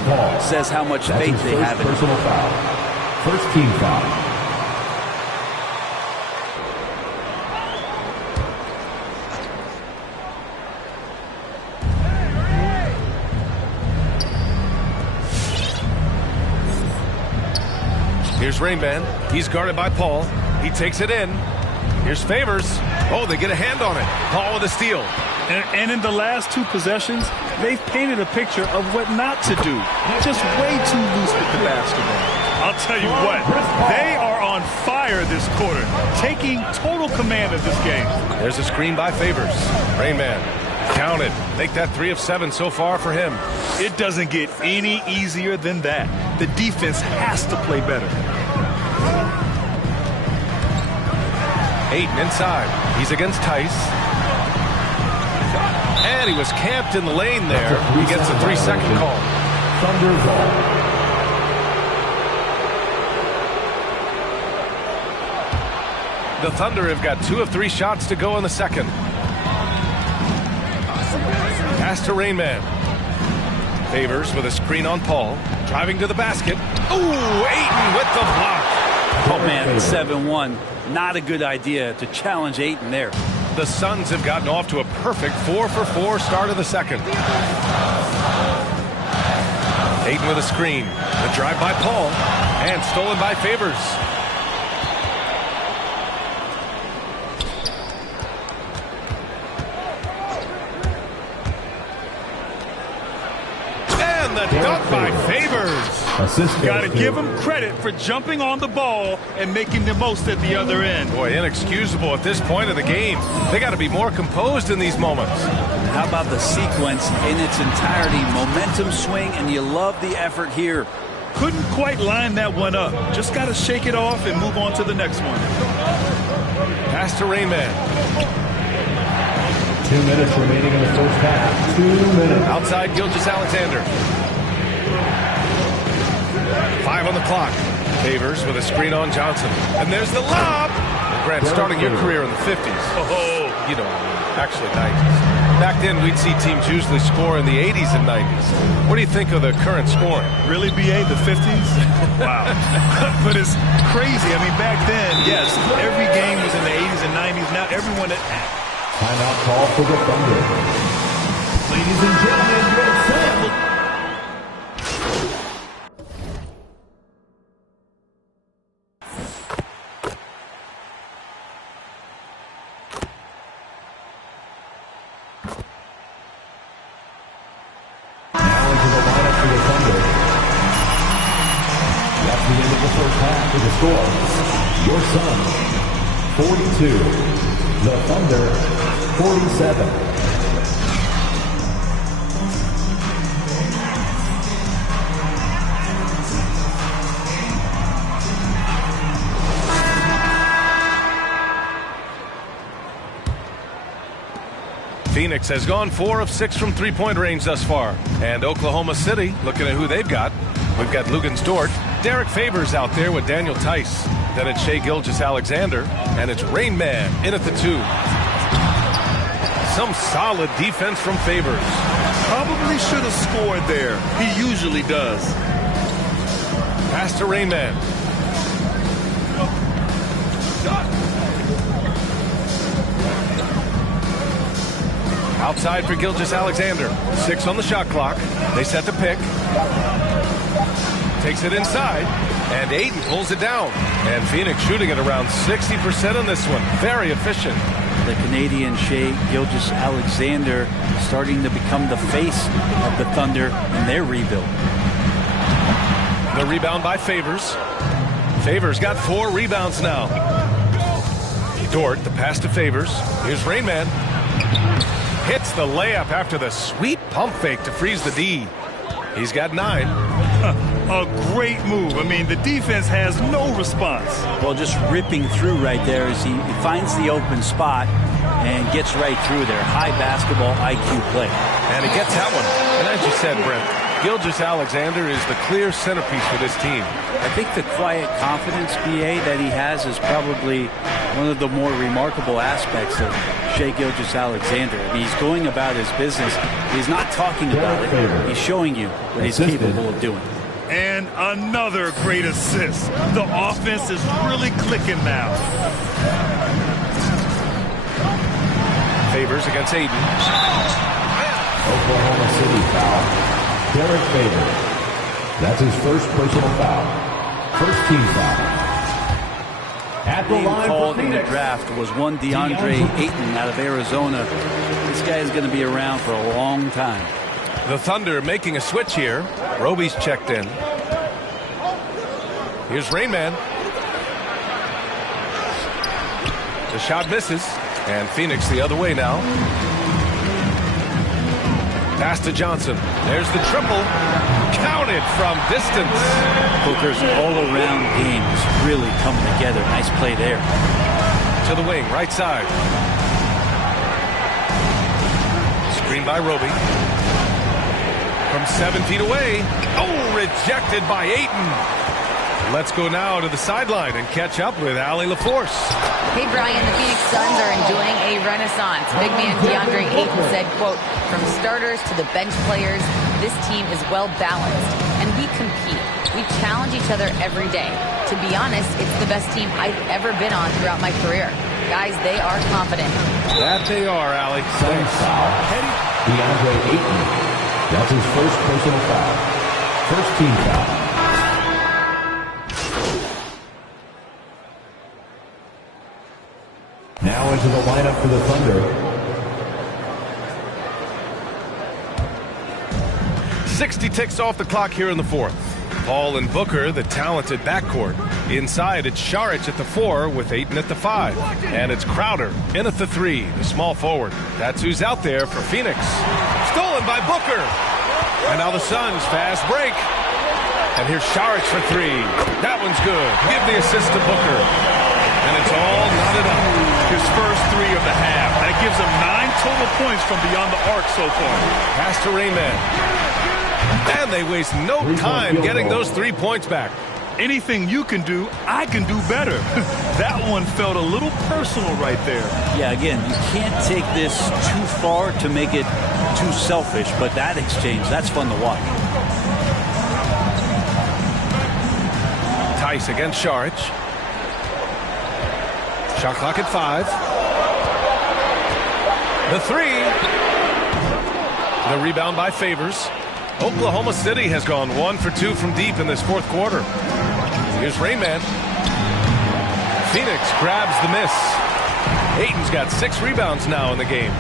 says how much faith they have in him. Personal foul. First team foul. Here's Rain Man. He's guarded by Paul. He takes it in. Here's Favors. Oh, they get a hand on it. Paul with a steal. And in the last 2 possessions, they've painted a picture of what not to do. Just way too loose with the basketball. I'll tell you what, they are on fire this quarter, taking total command of this game. There's a screen by Favors. Rain Man. Counted. Make that 3 of 7 so far for him. It doesn't get any easier than that. The defense has to play better. Ayton inside. He's against Tice. And he was camped in the lane there. He gets a 3-second call. Thunder ball. The Thunder have got 2 of 3 shots to go in the second. Pass to Rain Man. Favors with a screen on Paul. Driving to the basket. Ooh, Ayton with the block. Oh, man, 7-1. Not a good idea to challenge Ayton there. The Suns have gotten off to a perfect 4-for-4 start of the second. Ayton with a screen. The drive by Paul. And stolen by Favors. And the dunk by Favors. Got to give him credit for jumping on the ball and making the most at the other end. Boy, inexcusable at this point of the game. They got to be more composed in these moments. How about the sequence in its entirety? Momentum swing, and you love the effort here. Couldn't quite line that one up. Just got to shake it off and move on to the next one. Pass to Rain Man. 2 minutes remaining in the first half. 2 minutes. Outside Gilgeous-Alexander. 5 on the clock. Favors with a screen on Johnson. And there's the lob. Grant, starting your career in the 50s. Oh, you know, actually 90s. Back then, we'd see teams usually score in the 80s and 90s. What do you think of the current scoring? Really, BA, the 50s? Wow. But it's crazy. I mean, back then, yes, every game was in the 80s and 90s. Now everyone... Timeout call for the Thunder. Ladies and gentlemen, your son. Now into the lineup for the Thunder. That's the end of the first half for the score. Your son, 42. The Thunder, 47. Phoenix has gone 4 of 6 from three-point range thus far. And Oklahoma City, looking at who they've got. We've got Lugans-Dort. Derek Favors out there with Daniel Tice. Then it's Shai Gilgeous-Alexander. And it's Rain Man in at the 2. Some solid defense from Favors. Probably should have scored there. He usually does. Pass to Rain Man. Outside for Gilgeous-Alexander. 6 on the shot clock. They set the pick. Takes it inside. And Ayton pulls it down. And Phoenix shooting at around 60% on this one. Very efficient. The Canadian Shai Gilgeous-Alexander starting to become the face of the Thunder in their rebuild. The rebound by Favors. Favors got 4 rebounds now. Dort, the pass to Favors. Here's Rain Man. Hits the layup after the sweet pump fake to freeze the D. He's got 9. A great move. I mean, the defense has no response. Well, just ripping through right there as he finds the open spot and gets right through there. High basketball IQ play. And he gets that one. And as you said, Brent, Gilgeous-Alexander is the clear centerpiece for this team. I think the quiet confidence, BA, that he has is probably one of the more remarkable aspects of Shai Gilgeous-Alexander. I mean, he's going about his business. He's not talking about it. He's showing you what he's capable of doing. And another great assist. The offense is really clicking now. Favors against Ayton. Oklahoma City foul. Derek Favors. That's his first personal foul. First team foul. At the being line for called in the Phoenix, draft was one DeAndre Ayton out of Arizona. This guy is going to be around for a long time. The Thunder making a switch here. Roby's checked in. Here's Rainman. The shot misses. And Phoenix the other way now. Pass to Johnson. There's the triple. Counted from distance. Booker's all-around game is really coming together. Nice play there. To the wing, right side. Screen by Roby. From 7 feet away. Oh, rejected by Ayton. Let's go now to the sideline and catch up with Allie LaForce. Hey, Brian, the Phoenix Suns are enjoying a renaissance. Big man DeAndre Ayton said, quote, from starters to the bench players, this team is well-balanced, and we compete. We challenge each other every day. To be honest, it's the best team I've ever been on throughout my career. Guys, they are confident. That they are, Allie. Second foul. DeAndre Ayton. That's his first personal foul. First team foul. Now into the lineup for the Thunder. 60 ticks off the clock here in the fourth. Paul and Booker, the talented backcourt. Inside, it's Šarić at the 4 with Ayton at the 5. And it's Crowder in at the 3, the small forward. That's who's out there for Phoenix. Stolen by Booker. And now the Suns fast break. And here's Šarić for 3. That one's good. Give the assist to Booker. And it's all knotted up. His first 3 of the half. That gives him 9 total points from beyond the arc so far. Pass to Rainman. And they waste no time getting those 3 points back. Anything you can do, I can do better. That one felt a little personal right there. Yeah, again, you can't take this too far to make it too selfish, but that exchange, that's fun to watch. Tice against Šarić. Shot clock at 5. The 3. The rebound by Favors. Oklahoma City has gone 1 for 2 from deep in this fourth quarter. Here's Rainman. Phoenix grabs the miss. Ayton's got 6 rebounds now in the game.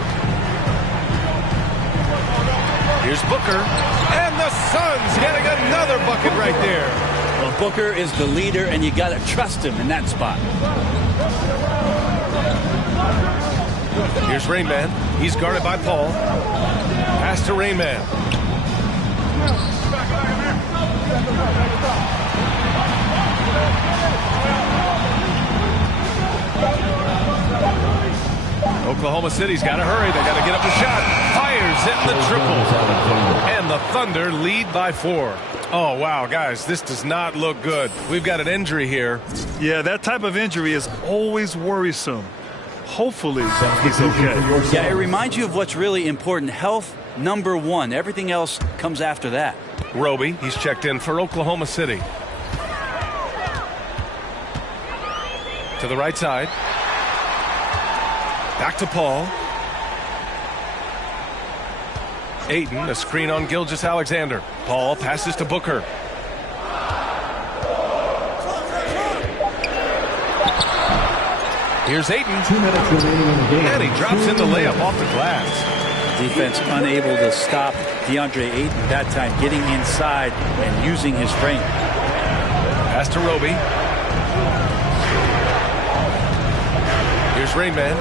Here's Booker. And the Suns getting another bucket right there. Well, Booker is the leader, and you got to trust him in that spot. Here's Rainman. He's guarded by Paul. Pass to Rainman. Oklahoma City's got to hurry. They got to get up a shot. Fires in the triple. And the Thunder lead by 4. Oh, wow, guys, this does not look good. We've got an injury here. Yeah, that type of injury is always worrisome. Hopefully, he's okay. Yeah, it reminds you of what's really important. Health, number 1. Everything else comes after that. Roby, he's checked in for Oklahoma City. To the right side. Back to Paul. Ayton, a screen on Gilgeous-Alexander. Paul passes to Booker. Here's Ayton. 2 minutes remaining in the game. And he drops in the layup off the glass. Defense unable to stop DeAndre Ayton that time, getting inside and using his frame. Pass to Roby. Here's Rainman.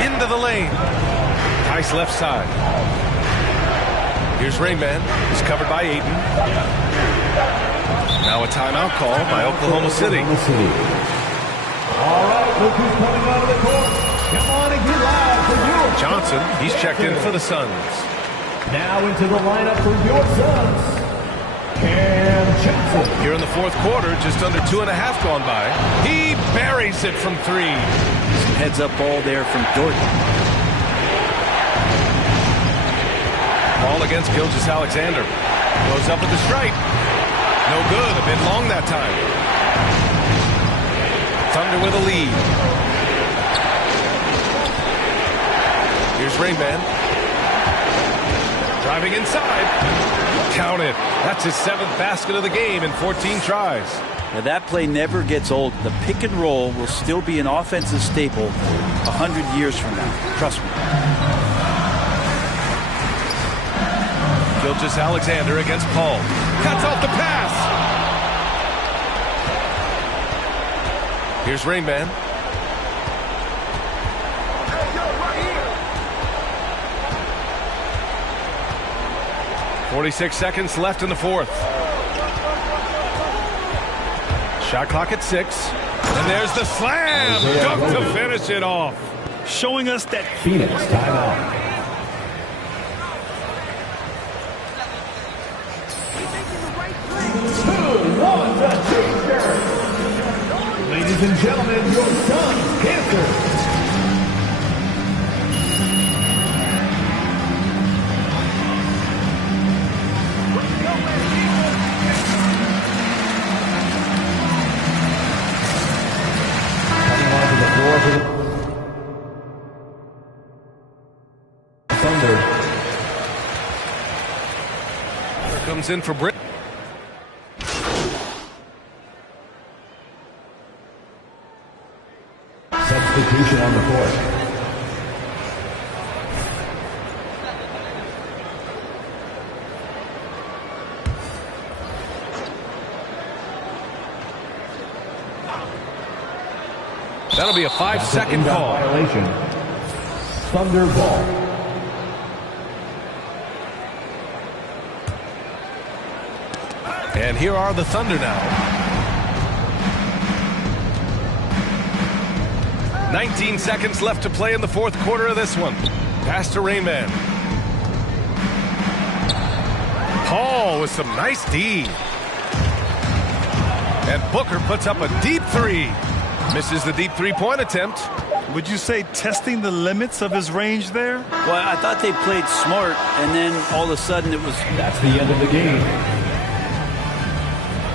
Into the lane. Tice left side. Here's Rainman. He's covered by Ayton. Now a timeout call by Oklahoma City. All right, look who's coming out of the court. Come on and get live for your Johnson, he's checked in for the Suns. Now into the lineup for your Suns, Cam Johnson. Here in the fourth quarter, just under 2.5 gone by. He buries it from 3. Some heads-up ball there from Dort. Ball against Gilgeous-Alexander. Goes up with the strike. No good. A bit long that time. Thunder with a lead. Here's Rainman. Driving inside. Count it. That's his 7th basket of the game in 14 tries. Now, that play never gets old. The pick and roll will still be an offensive staple 100 years from now. Trust me. Gilgeous-Alexander against Paul. Cuts off the pass. Here's Rain Man. – 46 seconds left in the fourth. Shot clock at 6. And there's the slam. Dunk to finish it off. Showing us that Phoenix timeout. Ladies and gentlemen, your Suns Panthers. Coming onto the floor for the Thunder. Comes in for Britt. Substitution on the court. That'll be a 5-second call. Violation. Thunder ball. And here are the Thunder now. 19 seconds left to play in the fourth quarter of this one. Pass to Rain Man. Paul with some nice D. And Booker puts up a deep three. Misses the deep three-point attempt. Would you say testing the limits of his range there? Well, I thought they played smart, and then all of a sudden it was... That's the end of the game.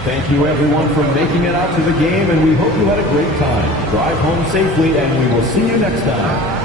Thank you, everyone, for making it out to the game, and we hope you had a great time. Drive home safely, and we will see you next time.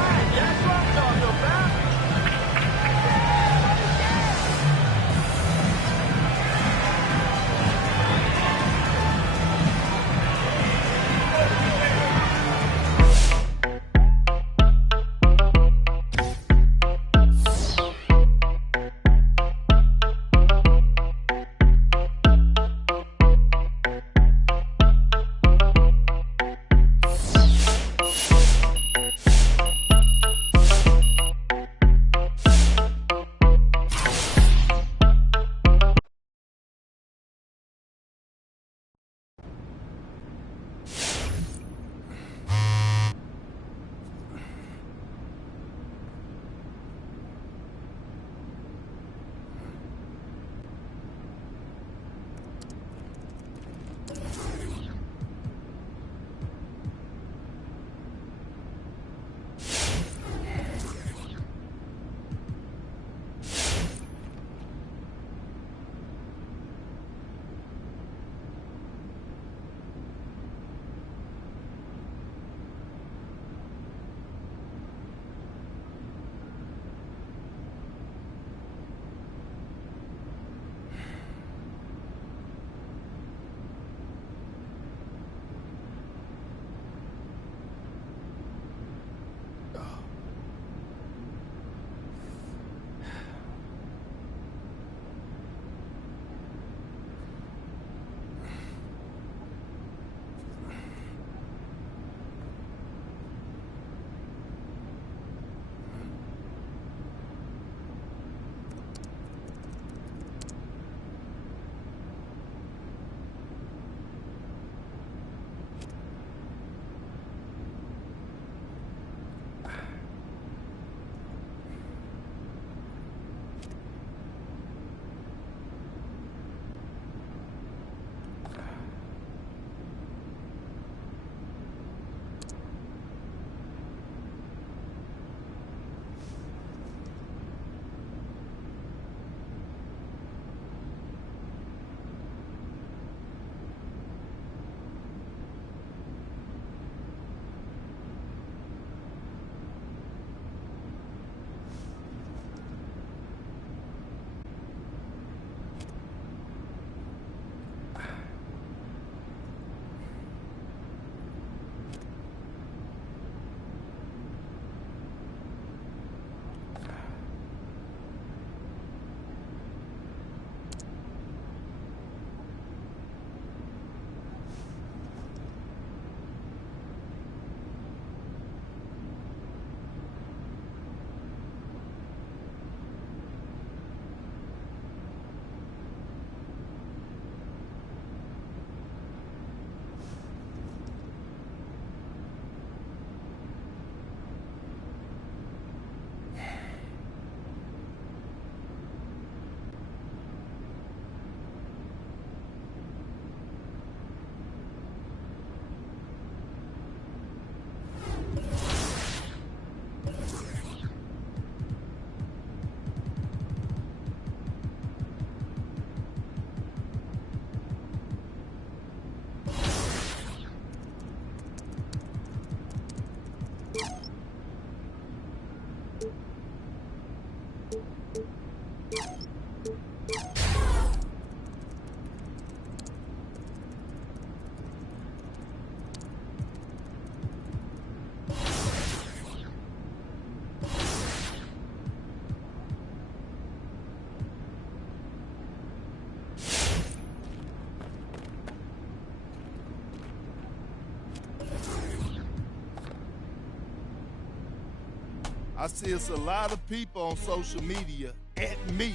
I see it's a lot of people on social media at me.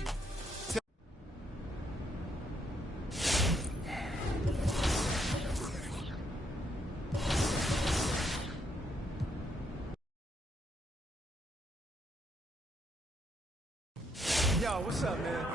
Yo, what's up, man?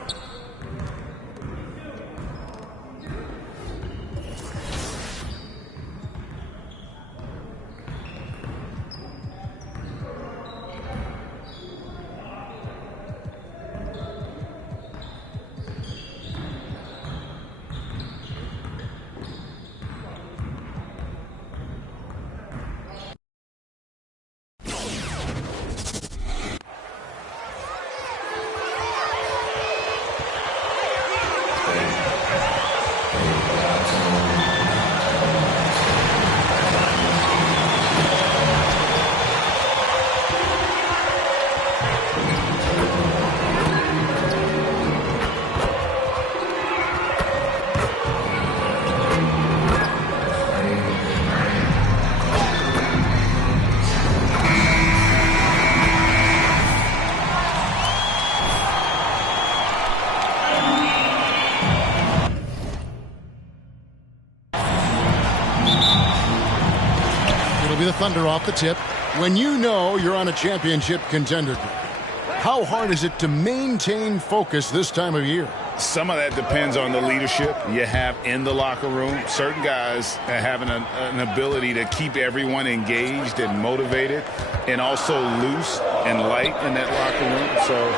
Be the Thunder off the tip. When you know you're on a championship contender, how hard is it to maintain focus this time of year? Some of that depends on the leadership you have in the locker room. Certain guys have an ability to keep everyone engaged and motivated and also loose and light in that locker room. So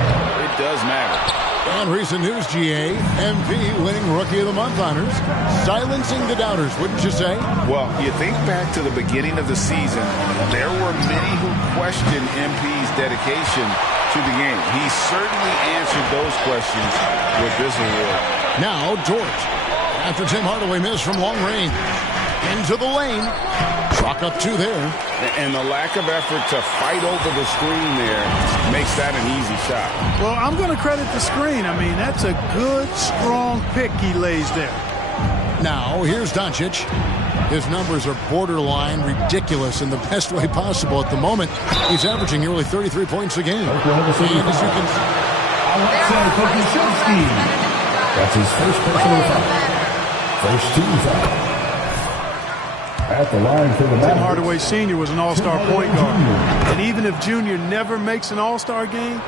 it does matter. And recent news, GA, MP winning Rookie of the Month honors, silencing the doubters, wouldn't you say? Well, you think back to the beginning of the season, there were many who questioned MP's dedication to the game. He certainly answered those questions with this award. Now, Dort, after Tim Hardaway missed from long range, into the lane, chalk up two there. And the lack of effort to fight over the screen there makes that an easy shot. Well, I'm going to credit the screen. I mean, that's a good, strong pick he lays there. Now, here's Doncic. His numbers are borderline ridiculous in the best way possible at the moment. He's averaging nearly 33 points a game. And as you can see, that's his first personal foul. First team foul. At the line for the Tim Hardaway Sr. was an all-star point guard. And even if Junior never makes an all-star game,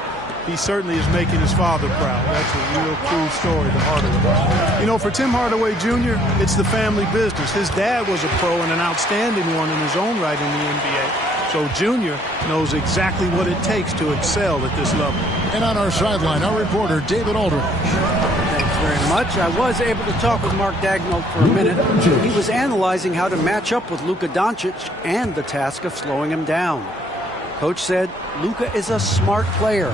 he certainly is making his father proud. That's a real cool story to Hardaway. You know, for Tim Hardaway Jr., it's the family business. His dad was a pro and an outstanding one in his own right in the NBA. So Junior knows exactly what it takes to excel at this level. And on our sideline, our reporter, David Aldridge. Thanks very much. I was able to talk with Mark Daigneault for a minute. He was analyzing how to match up with Luka Doncic and the task of slowing him down. Coach said Luka is a smart player,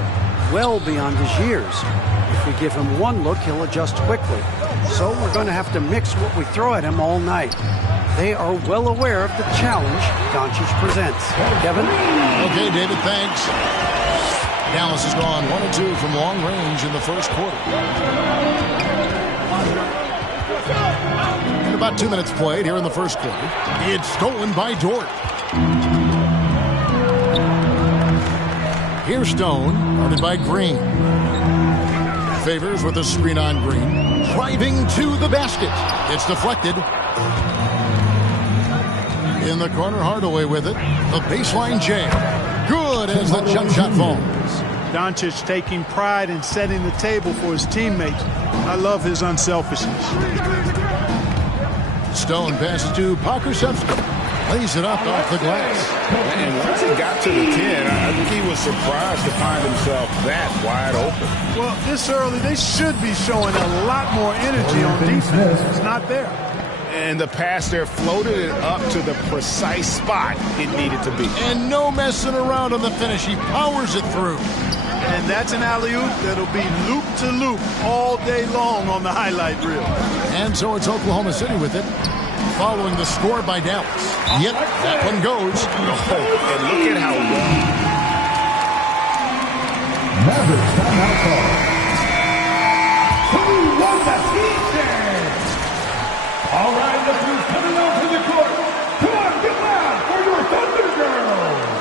well beyond his years. If we give him one look, he'll adjust quickly. So we're going to have to mix what we throw at him all night. They are well aware of the challenge Doncic presents. Kevin? Okay, David, thanks. Dallas has gone 1-2 from long range in the first quarter. And about 2 minutes played here in the first quarter. It's stolen by Dort. Here's Stone, guarded by Green. Favors with a screen on Green. Driving to the basket. It's deflected. In the corner, Hardaway with it. The baseline jam. Good as the jump shot falls. Doncic taking pride in setting the table for his teammates. I love his unselfishness. Stone passes to Pokusevski. Lays it up off the glass. And once he got to the 10, I think he was surprised to find himself that wide open. Well, this early, they should be showing a lot more energy on defense. It's not there. And the pass there floated it up to the precise spot it needed to be. And no messing around on the finish. He powers it through. And that's an alley-oop that'll be loop to loop all day long on the highlight reel. And so it's Oklahoma City with it, following the score by Dallas. Yep, that one goes. Oh, and look at how long. Mavericks timeout call. Who won the season? All right, look who's coming onto the court. Come on, get loud for your Thunder Girls.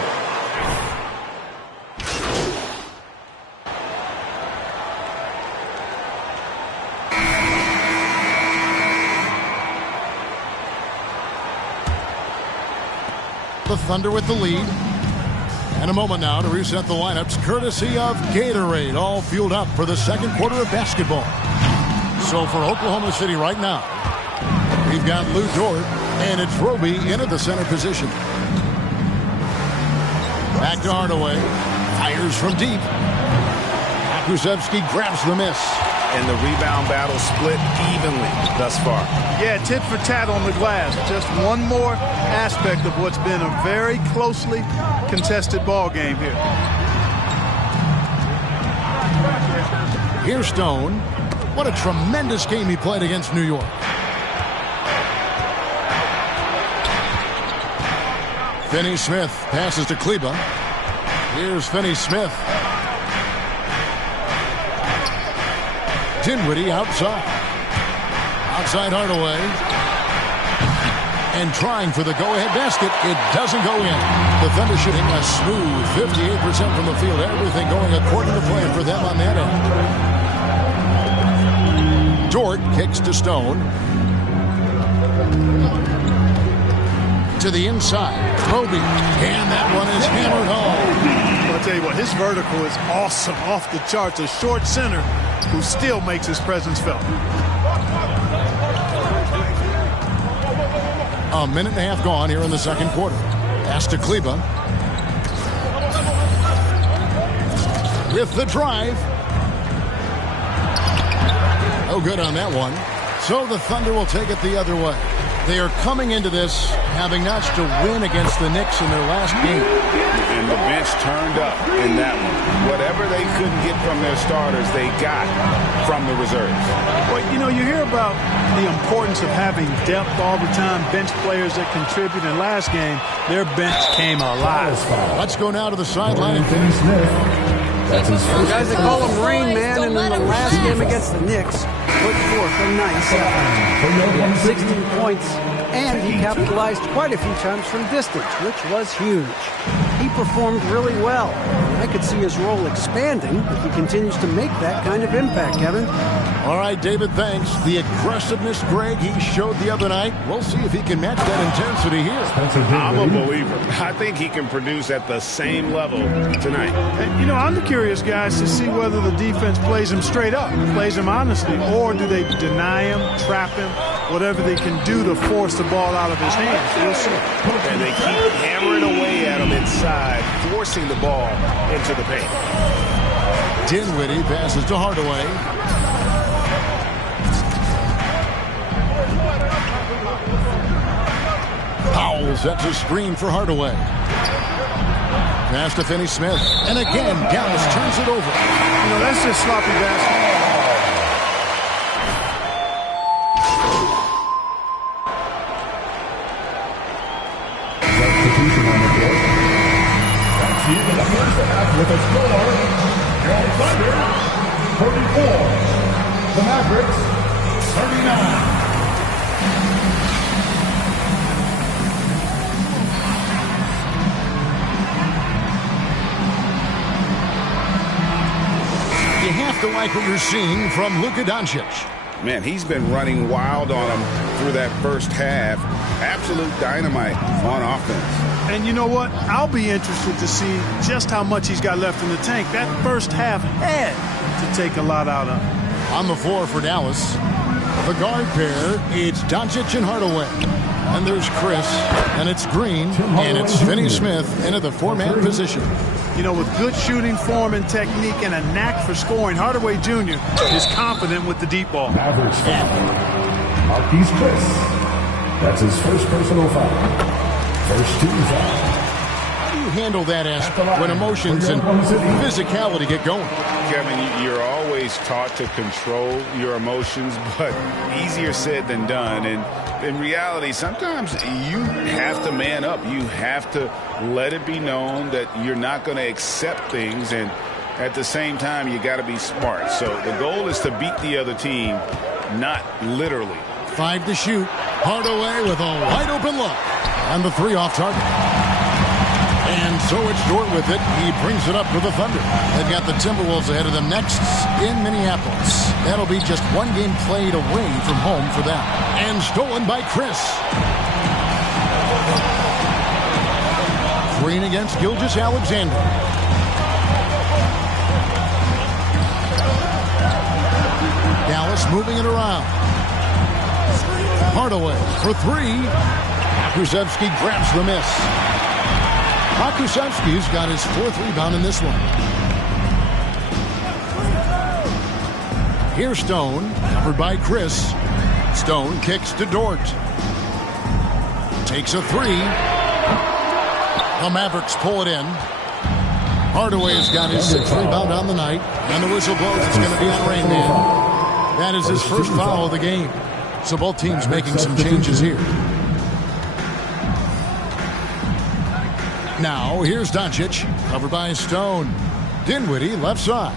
The Thunder with the lead. And a moment now to reset the lineups, courtesy of Gatorade, all fueled up for the second quarter of basketball. So for Oklahoma City right now, we've got Lou Dort, and it's Roby into the center position. Back to Hardaway. Fires from deep. Kuszewski grabs the miss. And the rebound battle split evenly thus far. Yeah, tit for tat on the glass. Just one more aspect of what's been a very closely contested ball game here. Here's Stone. What a tremendous game he played against New York. Finney-Smith passes to Kleba. Here's Finney-Smith. Dinwiddie outside. Outside Hardaway. And trying for the go-ahead basket. It doesn't go in. The Thunder shooting a smooth 58% from the field. Everything going according to plan for them on that end. Dort kicks to Stone. To the inside. Roby. And that one is hammered home. I'll tell you what, his vertical is awesome, off the charts. A short center who still makes his presence felt. A minute and a half gone here in the second quarter. Pass to Kleba. With the drive. No good on that one. So the Thunder will take it the other way. They are coming into this having notched a win against the Knicks in their last game. And the bench turned up in that one. Whatever they couldn't get from their starters, they got from the reserves. Well, you know, you hear about the importance of having depth all the time, bench players that contribute. In last game, their bench came alive. Let's go now to the sideline. Guys, they call him Rain Man, and in the last game against the Knicks, put forth a nice effort. He had 16 points, and he capitalized quite a few times from distance, which was huge. He performed really well. I could see his role expanding if he continues to make that kind of impact, Kevin. All right, David, thanks. The aggressiveness, Greg, he showed the other night. We'll see if he can match that intensity here. I'm a believer. I think he can produce at the same level tonight. And, you know, I'm curious, guys, to see whether the defense plays him straight up, plays him honestly, or do they deny him, trap him, whatever they can do to force the ball out of his hands. We'll see. And they keep hammering away at him inside, forcing the ball into the paint. Dinwiddie passes to Hardaway. Powell sets a screen for Hardaway. Pass to Finney-Smith. And again, Dallas turns it over. You know, that's just sloppy basketball. Substitution on the court. That's you in the first half with a score. Your Thunder, 34. The Mavericks, 39. You have to like what you're seeing from Luka Doncic. Man, he's been running wild on him through that first half. Absolute dynamite on offense. And you know what? I'll be interested to see just how much he's got left in the tank. That first half had to take a lot out of him. On the floor for Dallas, the guard pair, it's Doncic and Hardaway. And there's Chris, and it's Green, and it's Finney-Smith into the four-man position. You know, with good shooting form and technique and a knack for scoring, Hardaway Jr. is confident with the deep ball. Mavericks foul. Marquise Chris. That's his first personal foul. First team foul. How do you handle that aspect when emotions and physicality get going? Kevin, you're always taught to control your emotions, but easier said than done. And in reality, sometimes you have to man up. You have to let it be known that you're not going to accept things. And at the same time, you got to be smart. So the goal is to beat the other team, not literally. 5 to shoot. Hardaway with a wide open look. And the 3 off target. And so it's Dort with it. He brings it up for the Thunder. They've got the Timberwolves ahead of them next in Minneapolis. That'll be just one game played away from home for them. And stolen by Chris. Green against Gilgeous-Alexander. Dallas moving it around. Hardaway for three. Pokusevski grabs the miss. Pokusevski's got his 4th rebound in this one. Here's Stone, covered by Chris. Stone kicks to Dort. Takes a three. The Mavericks pull it in. Hardaway's got his 6th rebound on the night. And the whistle blows. It's going to be on Rain Man. That is his first foul of the game. So both teams making some changes here. Now, here's Doncic, covered by Stone. Dinwiddie, left side.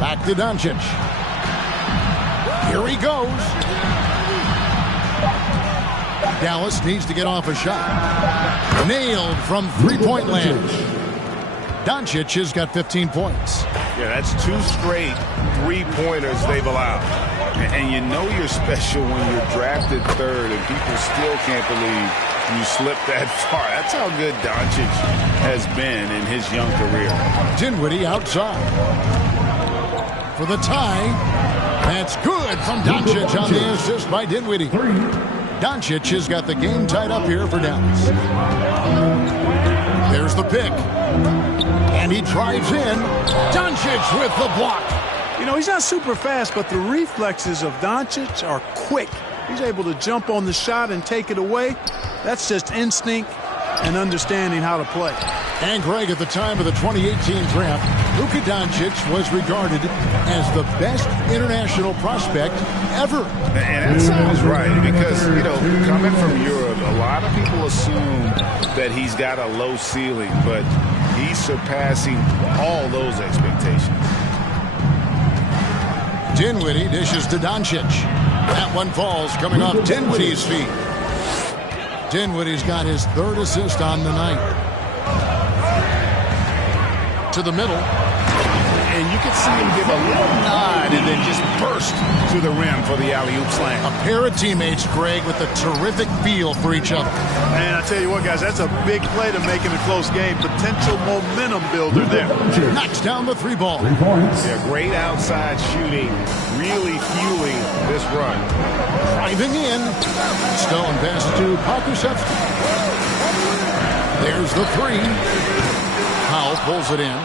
Back to Doncic. Here he goes. Dallas needs to get off a shot. Nailed from three-point land. Doncic has got 15 points. Yeah, that's 2 straight three-pointers they've allowed. And you know you're special when you're drafted 3rd and people still can't believe you slipped that far. That's how good Doncic has been in his young career. Dinwiddie outside. For the tie. That's good from Doncic on the assist by Dinwiddie. Doncic has got the game tied up here for Dallas. There's the pick. And he drives in. Doncic with the block. You know, he's not super fast, but the reflexes of Doncic are quick. He's able to jump on the shot and take it away. That's just instinct and understanding how to play. And Greg, at the time of the 2018 draft, Luka Doncic was regarded as the best international prospect ever. And that sounds right because, you know, coming from Europe, a lot of people assume that he's got a low ceiling, but he's surpassing all those expectations. Dinwiddie dishes to Doncic. That one falls coming off Dinwiddie's feet. Dinwiddie's got his 3rd assist on the night. To the middle. And you can see him give a little nod and then just burst to the rim for the alley-oop slam. A pair of teammates, Greg, with a terrific feel for each other. Man, I tell you what, guys, that's a big play to make in a close game. Potential momentum builder there. Knocks down the 3 ball. 3 points. Yeah, great outside shooting, really fueling this run. Driving in. Stone pass to Pokusevski. There's the 3. Powell pulls it in.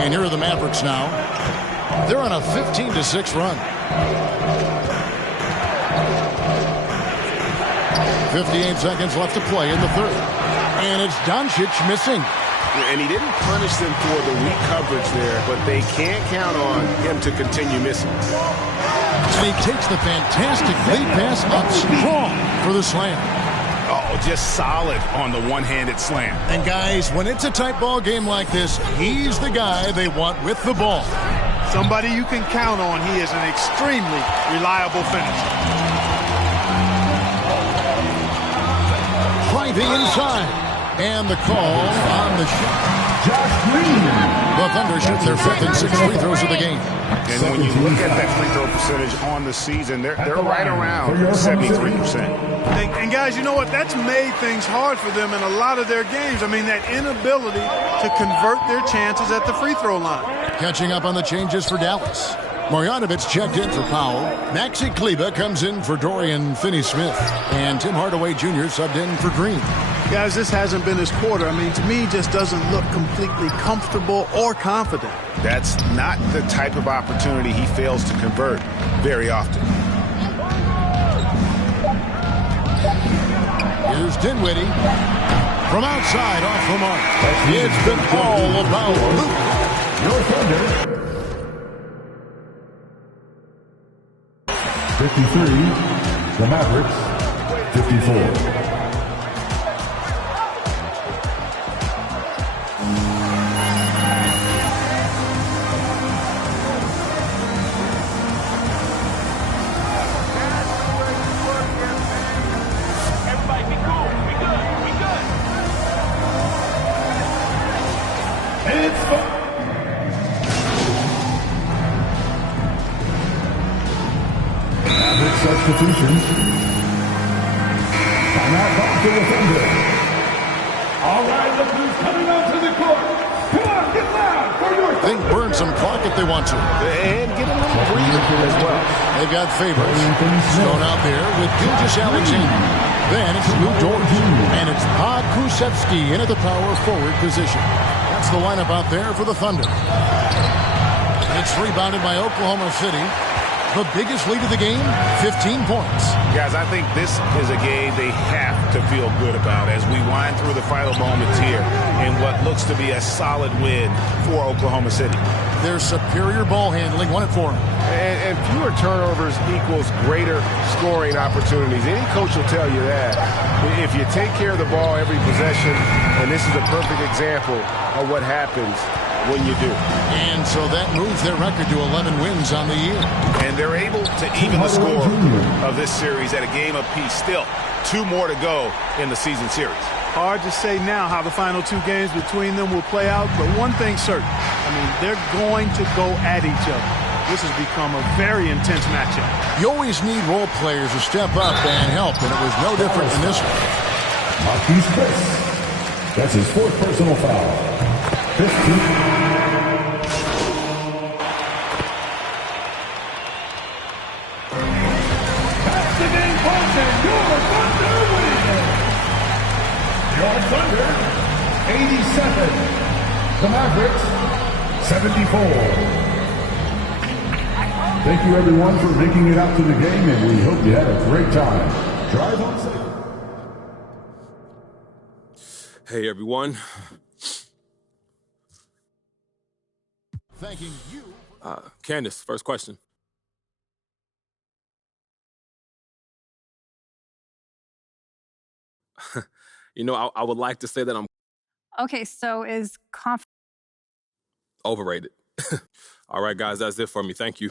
And here are the Mavericks now. They're on a 15-6 run. 58 seconds left to play in the 3rd. And it's Doncic missing. And he didn't punish them for the weak coverage there, but they can't count on him to continue missing. And he takes the fantastic lead pass up strong for the slam. Oh, just solid on the one-handed slam. And guys, when it's a tight ball game like this, he's the guy they want with the ball. Somebody you can count on. He is an extremely reliable finisher. Driving inside. And the call on the shot. The Thunder shoot their 5th and 6th free throws of the game. And when you look at that free throw percentage on the season, they're right around 73%. And guys, you know what? That's made things hard for them in a lot of their games. I mean, that inability to convert their chances at the free throw line. Catching up on the changes for Dallas. Marjanovic checked in for Powell. Maxi Kleber comes in for Dorian Finney-Smith. And Tim Hardaway Jr. subbed in for Green. Guys, this hasn't been his quarter. I mean, to me, just doesn't look completely comfortable or confident. That's not the type of opportunity he fails to convert very often. Here's Dinwiddie. From outside, off the mark. It's been all about Luke. Your Thunder. 53. The Mavericks. 54. substitutions. Timeout call to the Thunder. All right, look who's coming onto the court. Come on, get loud for your They can burn some clock if they want to. And get a little breather as well. They've got favorites. Stone out there with Gilgeous Alexander. Then it's Lou Dort. And it's Pa Kusevsky in at the power forward position. That's the lineup out there for the Thunder. It's rebounded by Oklahoma City. The biggest lead of the game, 15 points. Guys, I think this is a game they have to feel good about as we wind through the final moments here in what looks to be a solid win for Oklahoma City. Their superior ball handling won it for them. And fewer turnovers equals greater scoring opportunities. Any coach will tell you that. If you take care of the ball every possession, and this is a perfect example of what happens when you do. And so that moves their record to 11 wins on the year. And they're able to even the score of this series at a game apiece. Still, 2 more to go in the season series. Hard to say now how the final 2 games between them will play out, but one thing's certain. I mean, they're going to go at each other. This has become a very intense matchup. You always need role players to step up and help, and it was no different in this one. Marquise Chris. That's his 4th personal foul. 15. Your Thunder, 87. The Mavericks, 74. Thank you, everyone, for making it out to the game, and we hope you had a great time. Drive on safe. Hey, everyone. Thanking you. Candace, first question. You know, I would like to say that I'm Okay, so is overrated. All right, guys, that's it for me. Thank you.